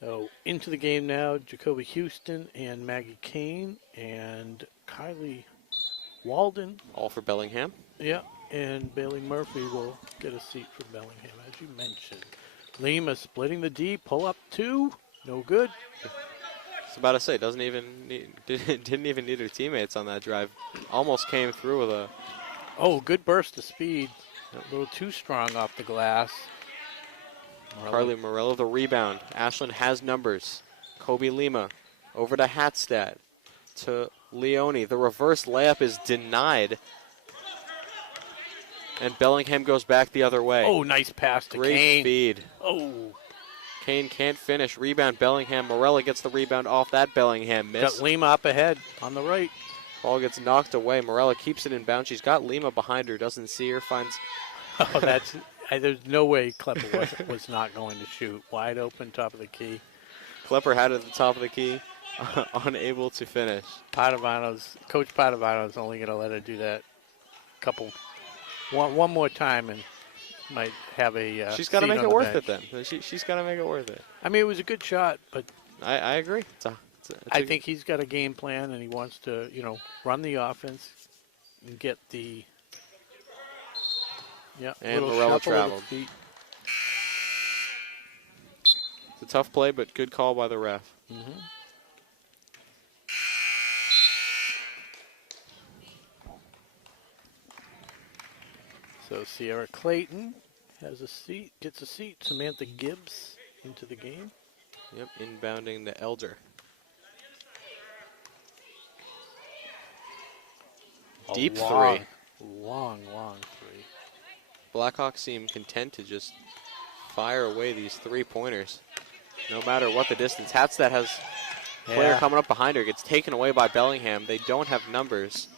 So into the game now, Jacoby Houston and Maggie Kane and Kylie Walden. All for Bellingham. Yeah, and Bailey Murphy will get a seat for Bellingham, as you mentioned. Lima splitting the D, pull up 2, no good. I was about to say, didn't even need her teammates on that drive. Almost came through with a... Oh, good burst of speed. A little too strong off the glass. Carly Morello, the rebound. Ashland has numbers. Kobe Lima over to Hatstad. To Leone. The reverse layup is denied. And Bellingham goes back the other way. Oh, nice pass to Great Kane. feed. Oh. Kane can't finish. Rebound Bellingham. Morella gets the rebound off that Bellingham miss. Got Lima up ahead on the right. Ball gets knocked away. Morella keeps it in bounds. She's got Lima behind her. Doesn't see her. Finds... Oh, that's... There's no way Klepper was not going to shoot. Wide open, top of the key. Klepper had it at the top of the key. Unable to finish. Coach Padovano's only going to let her do that one more time and might have a she's got to seat make on it the worth it bench. then. She's got to make it worth it. I mean, it was a good shot, but I agree. I think he's got a game plan and he wants to, run the offense and get the and little Morella shuffle of the traveled. feet. It's a tough play, but good call by the ref. Mm-hmm. So Sierra Clayton gets a seat. Samantha Gibbs into the game. Yep, inbounding the Elder. Deep three. Long three. Blackhawks seem content to just fire away these three-pointers, no matter what the distance. Hatstad has a player coming up behind her, gets taken away by Bellingham. They don't have numbers.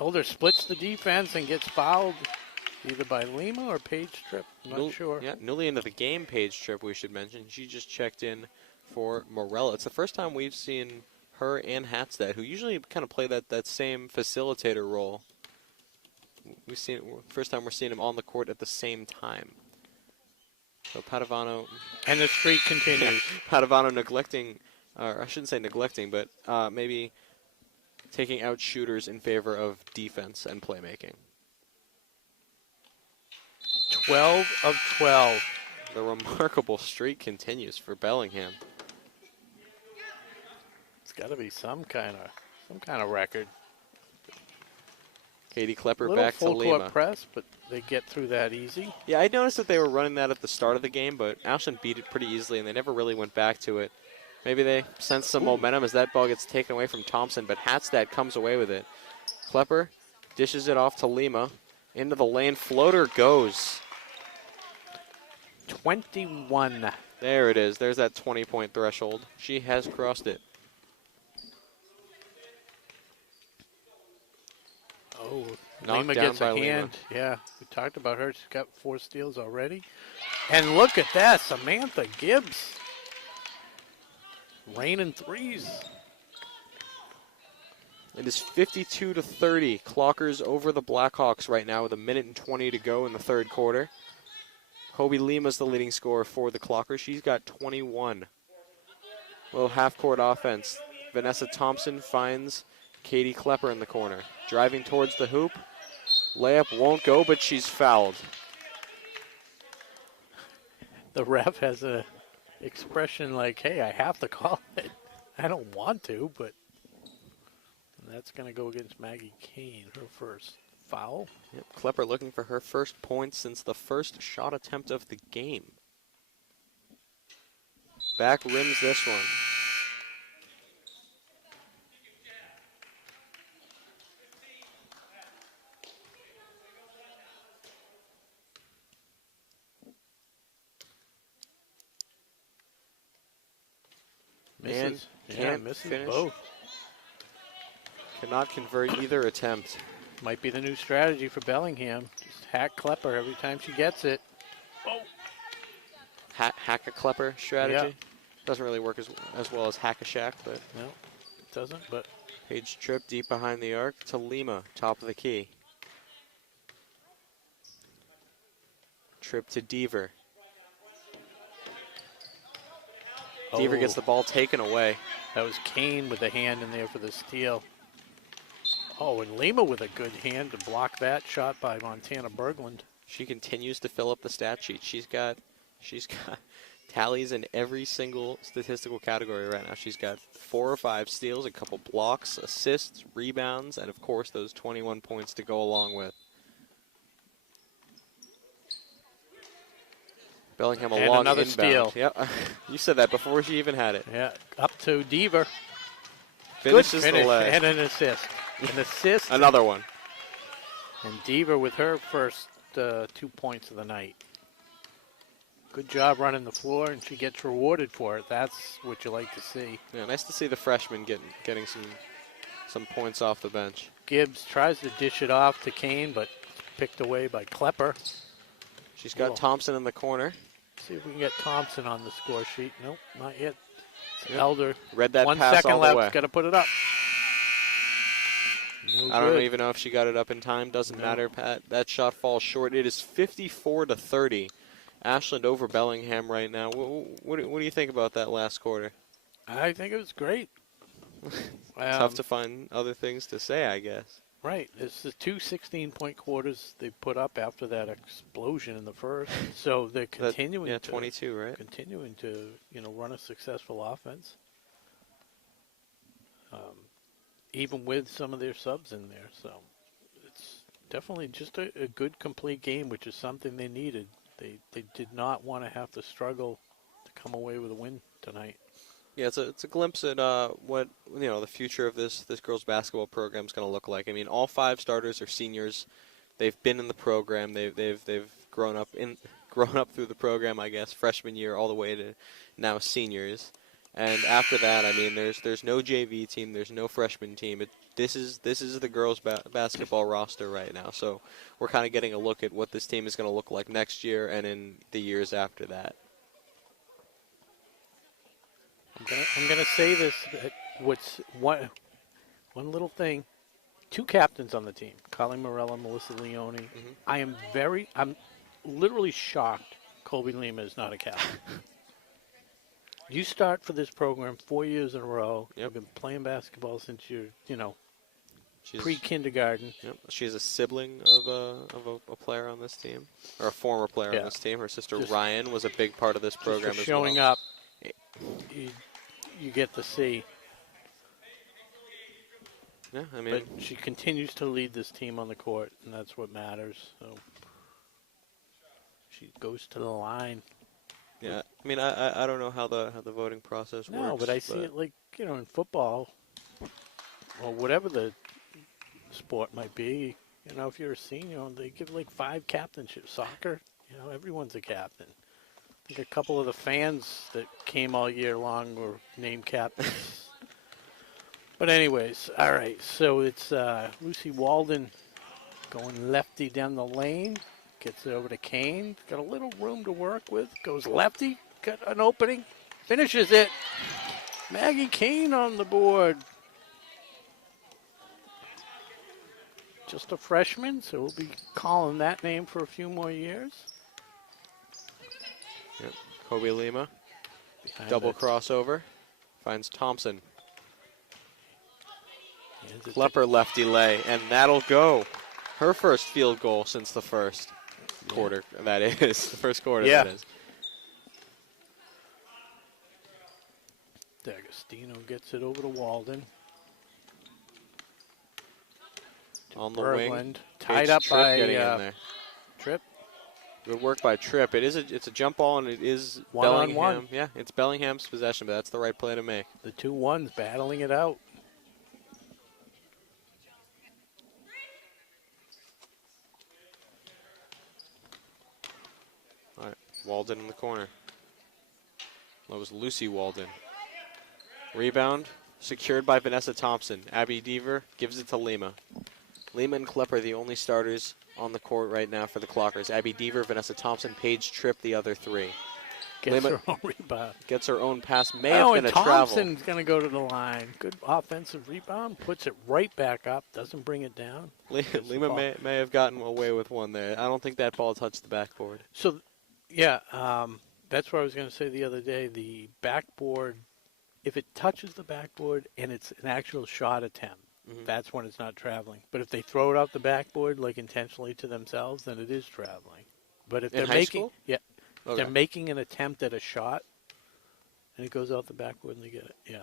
Elder splits the defense and gets fouled either by Lima or Paige Tripp. I'm not sure. Yeah, newly into the game, Paige Tripp, we should mention. She just checked in for Morella. It's the first time we've seen her and Hatstad, who usually kind of play that same facilitator role. First time we're seeing them on the court at the same time. So Padovano... And the streak continues. Padovano neglecting, or I shouldn't say neglecting, but maybe taking out shooters in favor of defense and playmaking. 12 of 12. The remarkable streak continues for Bellingham. It's got to be some kind of record. Katie Klepper Little back to full Lima. court press, but they get through that easy. Yeah, I noticed that they were running that at the start of the game, but Ashland beat it pretty easily, and they never really went back to it. Maybe they sense some momentum as that ball gets taken away from Thompson, but Hatstad comes away with it. Klepper dishes it off to Lima. Into the lane. Floater goes. 21. There it is. There's that 20-point threshold. She has crossed it. Oh, Knocked Lima down gets by a Lima. hand. Yeah, we talked about her. She's got 4 steals already. And look at that, Samantha Gibbs. Raining threes. It is 52-30. Clockers over the Blackhawks right now with 1:20 to go in the third quarter. Kobe Lima's the leading scorer for the Clockers. She's got 21. Little half-court offense. Vanessa Thompson finds Katie Klepper in the corner. Driving towards the hoop. Layup won't go, but she's fouled. The ref has a expression like, hey, I have to call it. I don't want to, but that's going to go against Maggie Kane, her first foul. Yep, Klepper looking for her first point since the first shot attempt of the game. Back rims this one. Misses. Can't misses finish. both. Cannot convert either attempt. Might be the new strategy for Bellingham. Just hack Klepper every time she gets it. Oh. Hack a Klepper strategy. Yeah. Doesn't really work as well as Hack a Shack, but No, it doesn't, but Paige Tripp deep behind the arc to Lima, top of the key. Tripp to Deaver. Deaver gets the ball taken away. That was Kane with a hand in there for the steal. Oh, and Lima with a good hand to block that shot by Montana Berglund. She continues to fill up the stat sheet. She's got tallies in every single statistical category right now. She's got 4 or 5 steals, a couple blocks, assists, rebounds, and of course those 21 points to go along with. Bellingham And long another inbound. steal. Yep. You said that before she even had it. Yeah, up to Deaver. Finishes Good the finish leg. and an assist. An assist. Another one. And Deaver with her first 2 points of the night. Good job running the floor, and she gets rewarded for it. That's what you like to see. Yeah, nice to see the freshman getting some points off the bench. Gibbs tries to dish it off to Kane, but picked away by Klepper. She's got Thompson in the corner. See if we can get Thompson on the score sheet. Nope, not yet. Yep. Elder. Read that 1 pass second all the left. way. Got to put it up. I don't even know if she got it up in time. Doesn't matter, Pat. That shot falls short. It is 54-30. Ashland over Bellingham right now. What do you think about that last quarter? I think it was great. Tough to find other things to say, I guess. Right. It's the 2 16-point quarters they put up after that explosion in the first. So they're continuing yeah, 22, right? Continuing to, run a successful offense. Even with some of their subs in there. So it's definitely just a good, complete game, which is something they needed. They did not want to have to struggle to come away with a win tonight. Yeah, it's a glimpse at what the future of this girls basketball program is going to look like. I mean, all 5 starters are seniors. They've been in the program. They've grown up through the program, I guess, freshman year all the way to now seniors. And after that, I mean, there's no JV team, there's no freshman team. This is the girls basketball roster right now. So we're kind of getting a look at what this team is going to look like next year and in the years after that. I'm gonna say this. What's one little thing? 2 captains on the team: Colleen Morella, Melissa Leone. Mm-hmm. I'm literally shocked. Colby Lima is not a captain. You start for this program 4 years in a row. Yep. You've been playing basketball since you're, She's pre-kindergarten. Yep. She's a sibling of a player on this team, or a former player on this team. Her sister Ryan was a big part of this program Just for as showing well. up, you get to see. Yeah, I mean, But she continues to lead this team on the court, and that's what matters. So she goes to the line. yeah. I mean, I don't know how the voting process works. No, but I see it like, in football or whatever the sport might be. If you're a senior, they give like 5 captainships. Soccer, everyone's a captain. I think a couple of the fans that came all year long were named captains. But anyways, all right. So it's Lucy Walden going lefty down the lane. Gets it over to Kane. Got a little room to work with. Goes lefty. Got an opening. Finishes it. Maggie Kane on the board. Just a freshman, so we'll be calling that name for a few more years. Yep. Kobe Lima. Behind Double it. crossover. Finds Thompson. Hands it to- Klepper lefty lay, and that'll go. Her first field goal since the first quarter, that is. The first quarter, Yeah. that is. D'Agostino gets it over to Walden. On the wing. Berglund, tied Paige up Tripp by getting in there. Tripp. Good work by Tripp. It's a jump ball, and it is One-on-one. Bellingham. Yeah, it's Bellingham's possession, but that's the right play to make. The 2-1s battling it out. All right, Walden in the corner. That was Lucy Walden. Rebound secured by Vanessa Thompson. Abby Deaver gives it to Lima. Lima and Klepper the only starters on the court right now for the Clockers. Abby Deaver, Vanessa Thompson, Paige Tripp the other 3. Gets Lima her own rebound. gets her own pass. May Oh, have and been a travel. Thompson's going to go to the line. Good offensive rebound. Puts it right back up. Doesn't bring it down. Lima may have gotten away with one there. I don't think that ball touched the backboard. So, yeah, that's what I was going to say the other day. The backboard, if it touches the backboard and it's an actual shot attempt, that's when it's not traveling. But if they throw it off the backboard, like intentionally to themselves, then it is traveling. But if In they're high making, school? yeah, if Okay. they're making an attempt at a shot, and it goes out the backboard and they get it, yeah.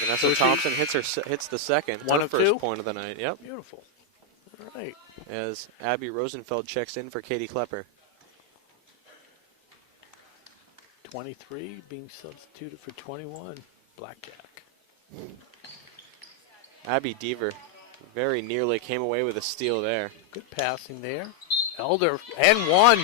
Vanessa So she- Thompson hits the second, One her of first two? point of the night. Yep. Beautiful. All right. As Abby Rosenfeld checks in for Katie Klepper. 23 being substituted for 21. Blackjack. Abby Deaver very nearly came away with a steal there. Good passing there. Elder, and one.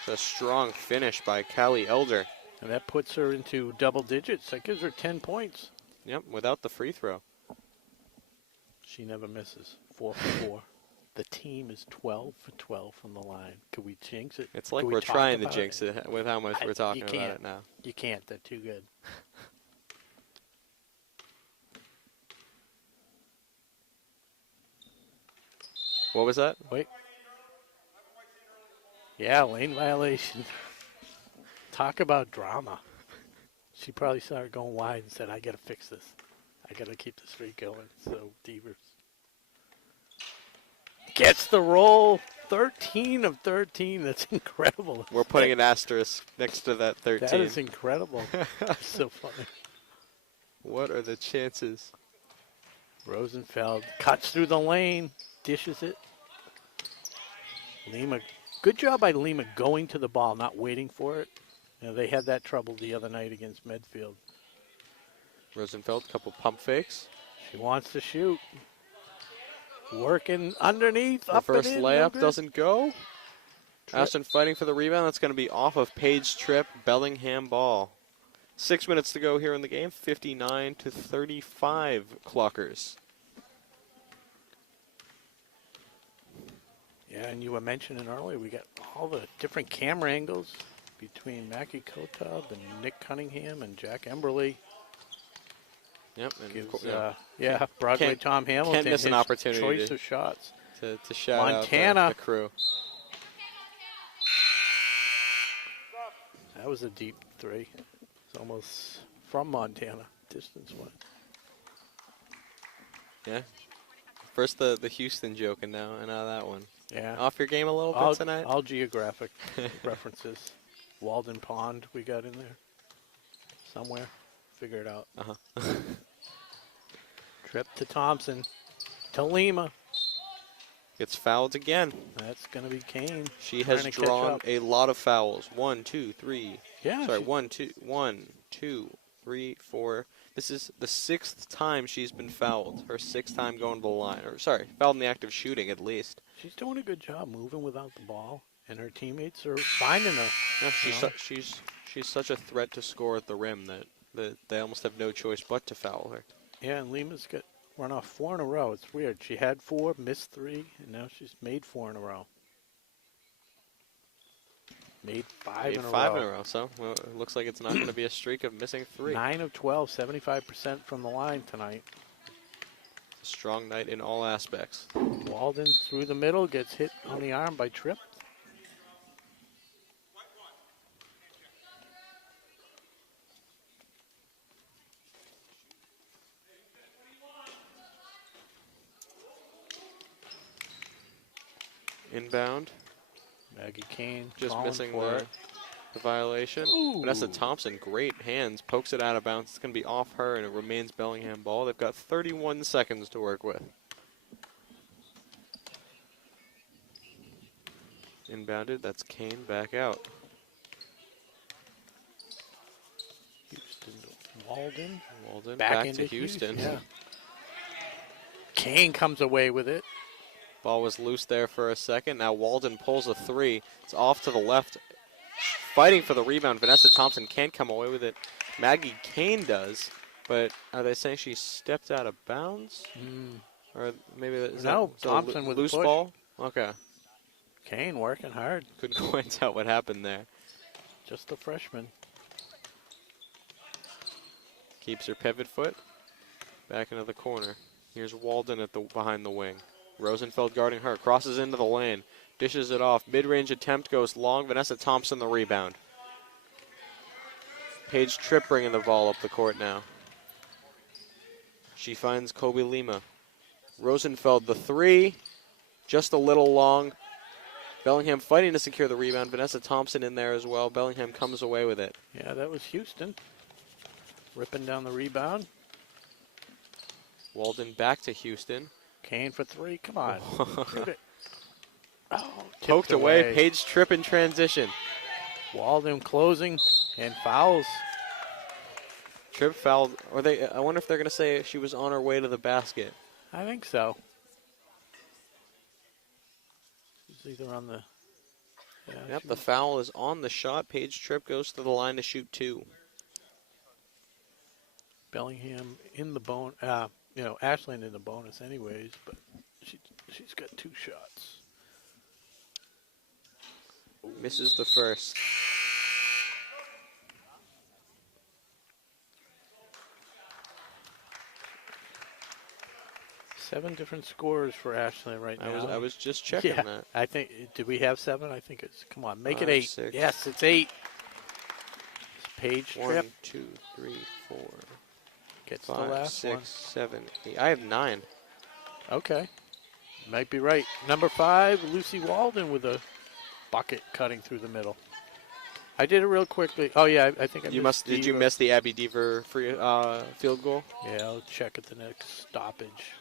It's a strong finish by Callie Elder. And that puts her into double digits. That gives her 10 points. Yep, without the free throw. She never misses. 4 for 4. The team is 12 for 12 from the line. Could we jinx it? It's like Could we we're talk trying to about jinx it with how much we're talking You about can't. it now. You can't. They're too good. What was that? Wait. Yeah, lane violation. Talk about drama. She probably started going wide and said, I got to fix this. I got to keep the streak going. So, Devers gets the roll. 13 of 13. That's incredible. We're putting an asterisk next to that 13. That is incredible. So funny. What are the chances? Rosenfeld cuts through the lane, dishes it. Lima, good job by Lima going to the ball, not waiting for it. You know, they had that trouble the other night against Medfield. Rosenfeld, couple pump fakes. She wants to shoot. Working underneath, up Reverse and in. layup No good. doesn't go. Tripp. Ashton fighting for the rebound. That's going to be off of Paige Tripp. Bellingham ball. 6 minutes to go here in the game. 59 to 35 Clockers. Yeah, and you were mentioning earlier, we got all the different camera angles between Mackie Kotab and Nick Cunningham and Jack Emberley. Yep. And Gives, Broadway Can't- Tom Hamilton. can't miss an his opportunity choice to- of shots. to shout Montana. out the crew. That was a deep three. It's almost from Montana, distance-wise. Yeah. First the Houston joke and now that one. Yeah. Off your game a little bit tonight? All geographic references. Walden Pond we got in there somewhere. Figure it out. Uh-huh. Trip to Thompson. To Lima. Gets fouled again. That's going to be Kane. She has Trying to catch drawn up. a lot of fouls. 1, 2, 3. Yeah. Sorry, she- 1, 2, 3, 4. This is the 6th time she's been fouled. Her 6th time going to the line. Or sorry, fouled in the act of shooting at least. She's doing a good job moving without the ball, and her teammates are finding her. Yeah, you know? she's such a threat to score at the rim that they almost have no choice but to foul her. Yeah, and Lima's got run off 4 in a row. It's weird. She had 4, missed 3, and now she's made 4 in a row. Made 5 Made in a 5 row. in a row. So well, it looks like it's not going to be a streak of missing 3. 9 of 12, 75% from the line tonight. A strong night in all aspects. Walden through the middle, gets hit on the arm by Tripp. Inbound. Maggie Kane Just calling missing for the it. violation. Ooh. Vanessa Thompson, great hands, pokes it out of bounds. It's going to be off her, and it remains Bellingham ball. They've got 31 seconds to work with. Inbounded, that's Kane back out. Houston to Walden. Walden Back back into to Houston. Yeah. Kane comes away with it. Ball was loose there for a second. Now Walden pulls a 3. It's off to the left. Fighting for the rebound. Vanessa Thompson can't come away with it. Maggie Kane does. But are they saying she stepped out of bounds? Or maybe that is No, that, Thompson with a loose push. ball? Okay. Kane working hard. Couldn't quite tell what happened there. Just a freshman. Keeps her pivot foot. Back into the corner. Here's Walden at the behind the wing. Rosenfeld guarding her. Crosses into the lane. Dishes it off. Mid-range attempt goes long. Vanessa Thompson the rebound. Paige Tripp bringing the ball up the court now. She finds Kobe Lima. Rosenfeld the three. Just a little long. Bellingham fighting to secure the rebound. Vanessa Thompson in there as well. Bellingham comes away with it. Yeah, that was Houston. Ripping down the rebound. Walden back to Houston. Kane for three. Come on. Shoot it. Oh, Poked away. Paige Tripp in transition. Walden closing and fouls. Tripp fouled. Or I wonder if they're going to say she was on her way to the basket. I think so. She's either on the... Yeah, Yep, the foul is on the shot. Paige Tripp goes to the line to shoot two. Bellingham in the Ashland in the bonus anyways, but she's got two shots. Misses the first. Seven different scores for Ashland right now. I was just checking that. I think, did we have seven? I think it's, come on, make it 8. 6. Yes, it's 8. It's Paige Tripp. 1, 2, 3, 4. Gets 5, the last 6, one. 7, 8. I have 9. Okay. Might be right. Number 5, Lucy Walden with a bucket cutting through the middle. I did it real quickly. Oh, yeah, I think I missed Did you miss the Abby Deaver free field goal? Yeah, I'll check at the next stoppage.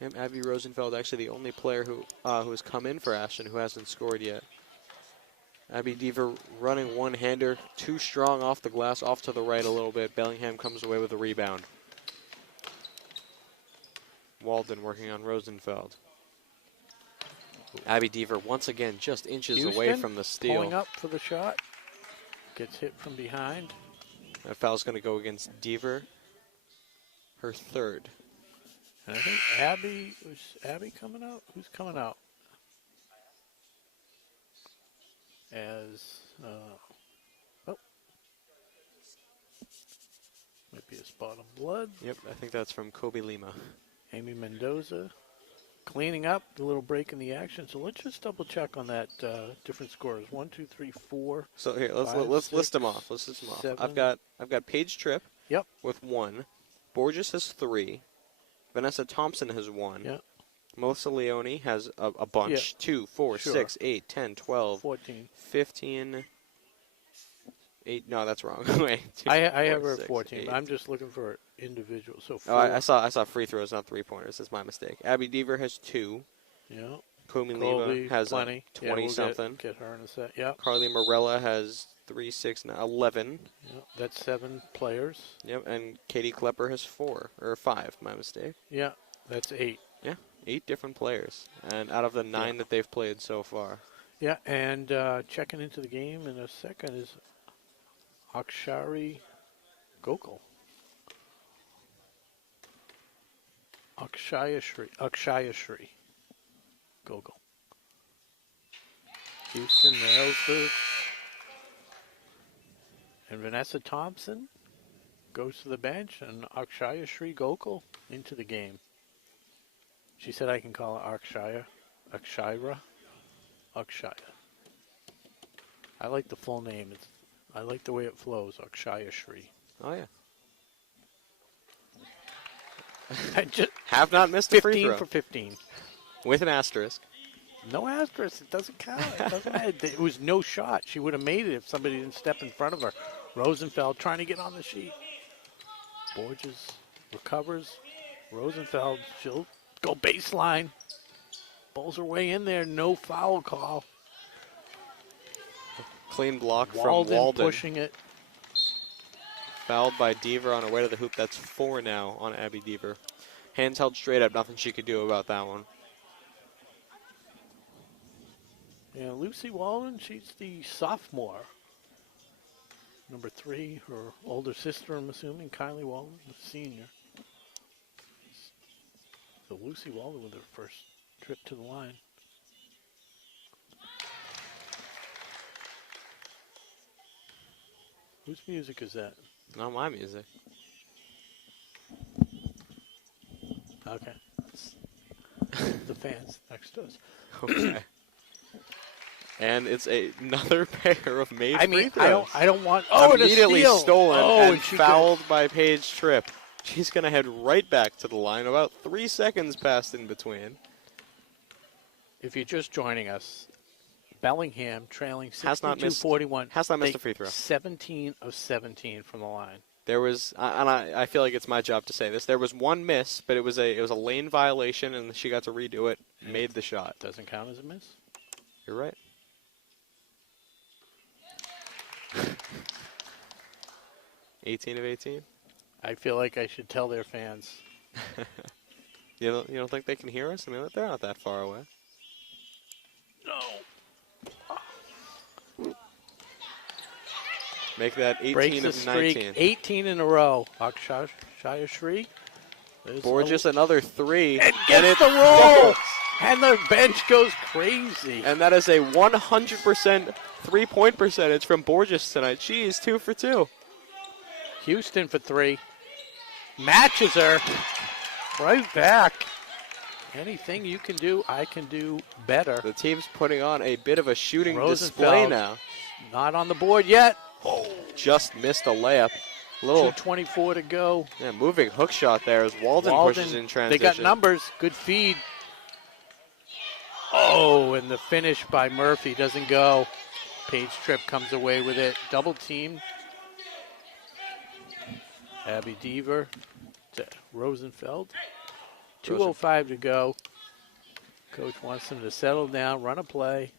Yep, Abby Rosenfeld, actually the only player who has come in for Ashton who hasn't scored yet. Abby Deaver running one-hander, too strong off the glass, off to the right a little bit. Bellingham comes away with a rebound. Walden working on Rosenfeld. Abby Deaver once again just inches Houston, away from the steal. Pulling up for the shot. Gets hit from behind. That foul's going to go against Deaver. Her third. And I think was Abby coming out? Who's coming out? As, might be a spot of blood. Yep, I think that's from Kobe Lima. Amy Mendoza cleaning up, the little break in the action. So let's just double check on that different scores. 1, 2, 3, 4. So here, let's 5, list 6, them off. Let's list them off. 7. I've got Paige Tripp. Yep. With 1. Borges has 3. Vanessa Thompson has 1. Yep. Melissa Leone has a bunch. Yeah. 2, 4, Sure. 6, 8, 10, 12, 14. 15, 8. No, that's wrong. Wait. 2, I 4, have her at 6, 14. 8. I'm just looking for individual. So 4. Oh, I saw free throws, not 3-pointers. That's my mistake. Abby Deaver has 2. Yeah. Kobe Colby, Lima has plenty. 20-something. Get her in a set. Yep. Carly Morella has 3, 6, 9, 11. Yep. That's 7 players. Yep, and Katie Klepper has 4, or 5, my mistake. Yeah. That's 8. Yeah, 8 different players, and out of the 9 that they've played so far. Yeah, and checking into the game in a second is Akshari Gokul. Akshayashri Gokul. Houston nails it. And Vanessa Thompson goes to the bench, and Akshayashri Gokul into the game. She said I can call her Akshira. I like the full name. I like the way it flows, Akshaya Shri. Oh, yeah. I just Have not missed a free 15 throw. for 15. With an asterisk. No asterisk. It doesn't count. It doesn't matter. It was no shot. She would have made it if somebody didn't step in front of her. Rosenfeld trying to get on the sheet. Borges recovers. Rosenfeld, she'll go baseline. Bowls her way in there. No foul call. Clean block from Walden Walden. pushing it. Fouled by Deaver on her way to the hoop. That's 4 now on Abby Deaver. Hands held straight up. Nothing she could do about that one. Yeah, Lucy Walden, she's the sophomore. Number 3, her older sister, I'm assuming, Kylie Walden, the senior. So Lucy Walden with her first trip to the line. Whose music is that? Not my music. Okay. It's the fans next to us. Okay. And it's another pair of made I free mean, throws. I don't want. Oh, and a immediately steal. stolen Oh, and she fouled by Paige Tripp. She's going to head right back to the line. About 3 seconds passed in between. If you're just joining us, Bellingham trailing Has not missed- 62-41. has not missed a free throw. 17 of 17 from the line. There was, and I feel like it's my job to say this. There was one miss, but it was a lane violation, and she got to redo it. Made the shot. Doesn't count as a miss. You're right. 18 of 18. I feel like I should tell their fans. You don't think they can hear us? I mean, they're not that far away. No. Make that 18 Breaks the of streak. 19. 18 in a row. Akshaya Shri. Borges another three. And gets the roll. And the bench goes crazy. And that is a 100% three-point percentage from Borges tonight. She is 2 for 2. Houston for 3. Matches her. Right back. Anything you can do, I can do better. The team's putting on a bit of a shooting display Rosenfeld. now. Not on the board yet. Oh, Just missed a layup. Little 2:24 to go. moving hook shot there as Walden pushes in transition. They got numbers. Good feed. Oh, and the finish by Murphy doesn't go. Paige Tripp comes away with it. Double team. Abby Deaver to Rosenfeld. 2:05 to go. Coach wants them to settle down, run a play.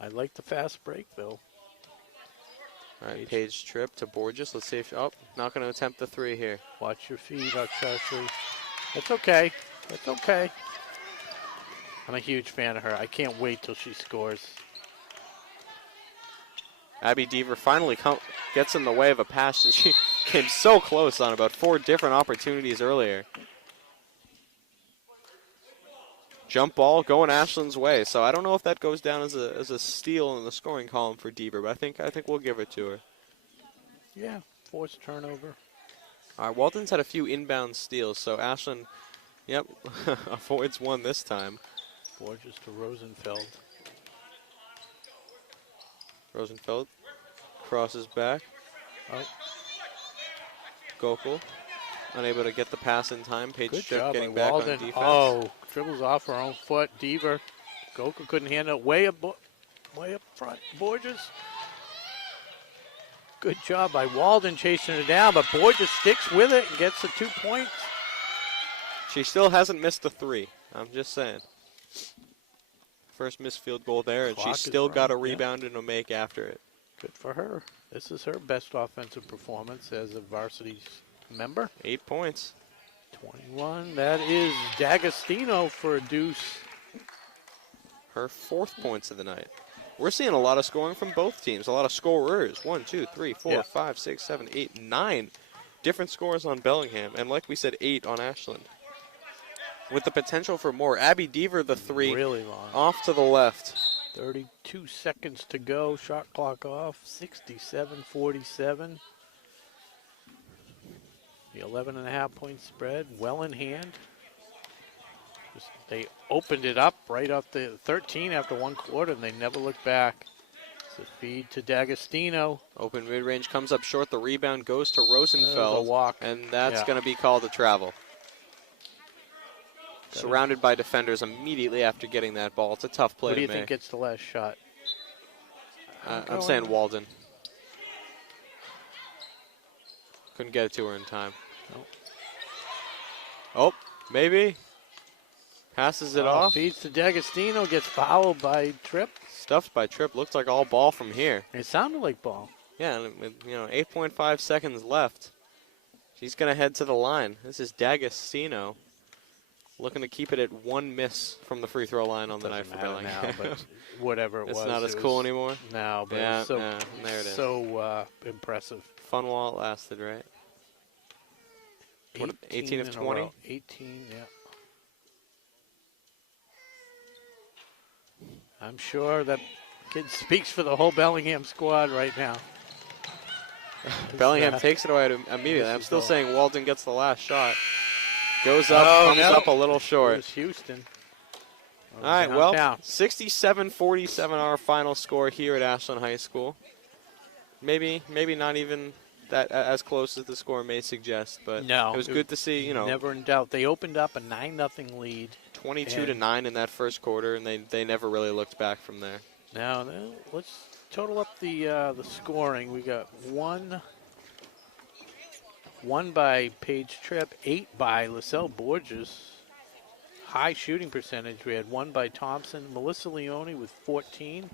I like the fast break, Bill. All right, Paige Tripp to Borges. Let's see if, not going to attempt the three here. Watch your feet, Akshashri. That's okay. That's okay. I'm a huge fan of her. I can't wait till she scores. Abby Deaver finally gets in the way of a pass that she came so close on about 4 different opportunities earlier. Jump ball going Ashland's way, so I don't know if that goes down as a steal in the scoring column for Deaver, but I think we'll give it to her. Yeah, forced turnover. All right, Walton's had a few inbound steals, so Ashland, avoids one this time. Borges to Rosenfeld. Rosenfeld crosses back. Oh, Gokul unable to get the pass in time. Paige good Tripp job by getting back on Walden. defense. Oh, dribbles off her own foot. Deaver. Goku couldn't handle it. Way up front. Borges. Good job by Walden chasing it down, but Borges sticks with it and gets the 2 points. She still hasn't missed a three. I'm just saying. First missed field goal there, and Clock she's is still got a running, yeah. rebound and a make after it. Good for her. This is her best offensive performance as a varsity member. 8 points. 21. That is D'Agostino for a deuce. Her 4th points of the night. We're seeing a lot of scoring from both teams. A lot of scorers. 1, 2, 3, 4, Yeah. 5, 6, 7, 8, 9 different scores on Bellingham. And like we said, 8 on Ashland. With the potential for more. Abby Deaver, the 3. Really long. Off to the left. 32 seconds to go. Shot clock off. 67-47. The 11.5 point spread. Well in hand. They opened it up right off the 13 after 1 quarter, and they never looked back. It's a feed to D'Agostino. Open mid-range comes up short. The rebound goes to Rosenfeld. A walk. And that's Yeah. going to be called a travel. Surrounded by defenders immediately after getting that ball. It's a tough play What do to you think make. gets the last shot? I'm saying Walden. Couldn't get it to her in time. Nope. Oh, maybe. Passes it off. Feeds to D'Agostino. Gets fouled by Tripp. Stuffed by Tripp. Looks like all ball from here. It sounded like ball. Yeah, and with 8.5 seconds left. She's going to head to the line. This is D'Agostino. Looking to keep it at 1 miss from the free throw line on the night for Bellingham. Now, but whatever it was. It's not as it cool was- anymore. No, but Yeah, it was so, yeah, there it is. so impressive. Fun while it lasted, right? What, 18 of in a 20? row. 18, yeah. I'm sure that kid speaks for the whole Bellingham squad right now. Bellingham takes it away immediately. I'm still saying Walden gets the last shot. Goes up, Oh, comes no. up a little It short. was Houston. All right, well, Downtown. 67-47 our final score here at Ashland High School. Maybe not even that as close as the score may suggest, but No, it was good to see, Never in doubt. They opened up a 9-0 lead. 22-9 in that first quarter, and they never really looked back from there. Now, let's total up the scoring. We got one by Paige Tripp, 8 by LaSalle Borges. High shooting percentage. We had 1 by Thompson. Melissa Leone with 14.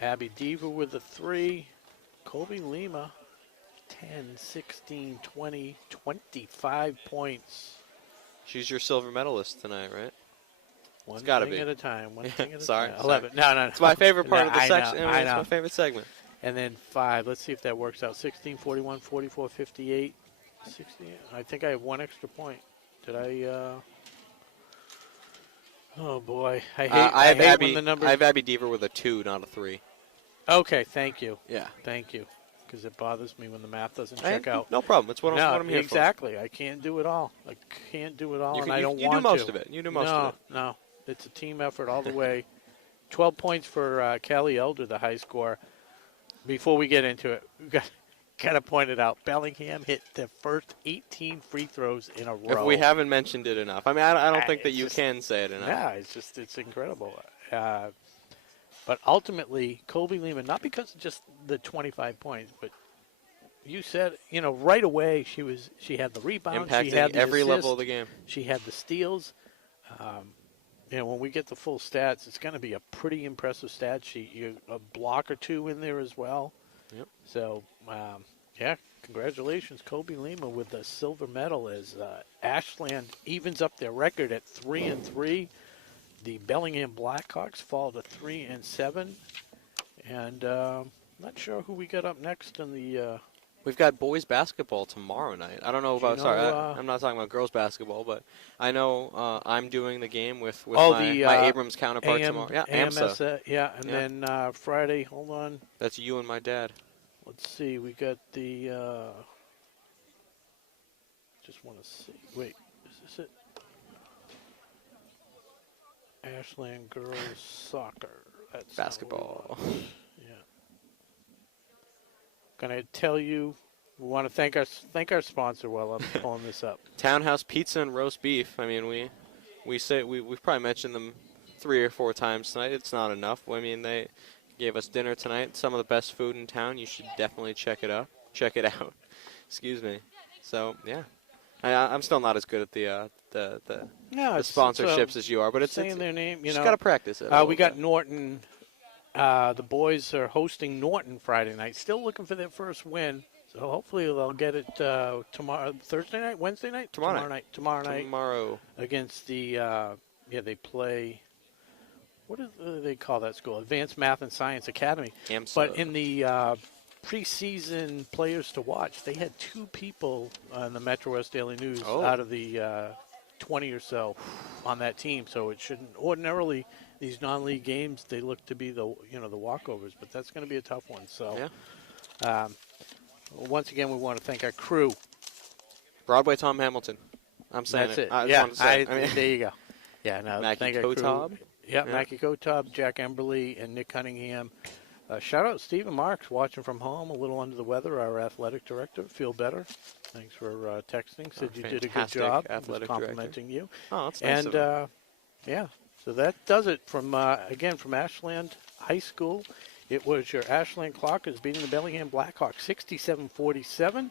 Abby Deaver with a 3. Colby Lima, 10, 16, 20, 25 points. She's your silver medalist tonight, right? One gotta thing be. at a time. One thing at a Sorry, time. sorry. 11. No. It's my favorite part of the I section. know, I It's know. my favorite segment. And then 5. Let's see if that works out. 16, 41, 44, 58, 60. I think I have 1 extra point. Did I? Oh boy, I hate when the numbers. I have Abby Deaver with a 2, not a 3. Okay, thank you. Yeah. Thank you, because it bothers me when the math doesn't check out. No problem. It's what I'm here exactly. I can't do it all. I can't do it all, and I don't want to. You do most of it. You do most of it. No, it's a team effort all the way. 12 points for Callie Elder, the high score. Before we get into it, we've got to point it out. Bellingham hit the first 18 free throws in a row. If we haven't mentioned it enough. I mean, I don't think that you can say it enough. Yeah, it's incredible. But ultimately, Colby Lehman, not because of just the 25 points, but you said, right away she had the rebound, Impacting she had the every assist, level of the game. She had the steals. When we get the full stats, it's going to be a pretty impressive stat sheet. A block or 2 in there as well. Yep. So, congratulations, Colby Lima, with the silver medal as Ashland evens up their record at 3-3. The Bellingham Blackhawks fall to 3-7, and not sure who we got up next in the. We've got boys basketball tomorrow night. I don't know about. I'm not talking about girls basketball, but I know I'm doing the game with my Abrams counterpart tomorrow. Yeah, AMSA. Then Friday. Hold on. That's you and my dad. Let's see. We got the. Just want to see. Wait, is this it? Ashland girls soccer. That's basketball. Yeah. Can I tell you? We want to thank our sponsor while I'm pulling this up. Townhouse Pizza and Roast Beef. I mean, we've probably mentioned them 3 or 4 times tonight. It's not enough. I mean, they gave us dinner tonight. Some of the best food in town. You should definitely check it out. Excuse me. So yeah, I'm still not as good at the sponsorships as you are, but it's saying their name. Just gotta practice it. We got Norton. The boys are hosting Norton Friday night. Still looking for their first win. So hopefully they'll get it tomorrow, Thursday night, Wednesday night, tomorrow night against the. They play. What do they call that school? Advanced Math and Science Academy. AMSA. But in the preseason players to watch, they had 2 people in the Metro West Daily News out of the 20 or so on that team. So it shouldn't ordinarily. These non-league games, they look to be the walkovers, but that's going to be a tough one. So, once again, we want to thank our crew. Broadway Tom Hamilton. I'm saying that's it. There you go. Yeah, no, Mackie thank our Kotob. crew. Yeah, Mackie Kotob, Jack Emberley, and Nick Cunningham. Shout out Stephen Marks watching from home, a little under the weather. Our athletic director, feel better. Thanks for texting. Said you did a good job. Athletic complimenting you. Oh, that's nice. And so that does it from Ashland High School. It was your Ashland Clockers beating the Bellingham Blackhawks 67-47.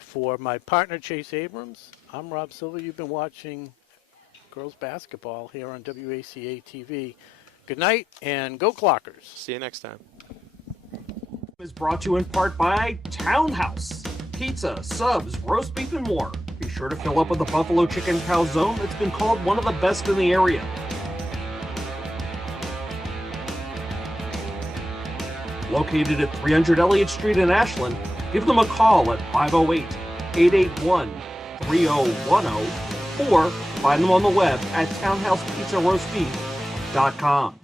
For my partner, Chase Abrams, I'm Rob Silver. You've been watching girls basketball here on WACA-TV. Good night, and go Clockers. See you next time. Is brought to you in part by Townhouse. Pizza, subs, roast beef, and more. Be sure to fill up with the Buffalo Chicken Calzone that's been called one of the best in the area. Located at 300 Elliott Street in Ashland, give them a call at 508-881-3010 or find them on the web at townhousepizzaroastbeef.com.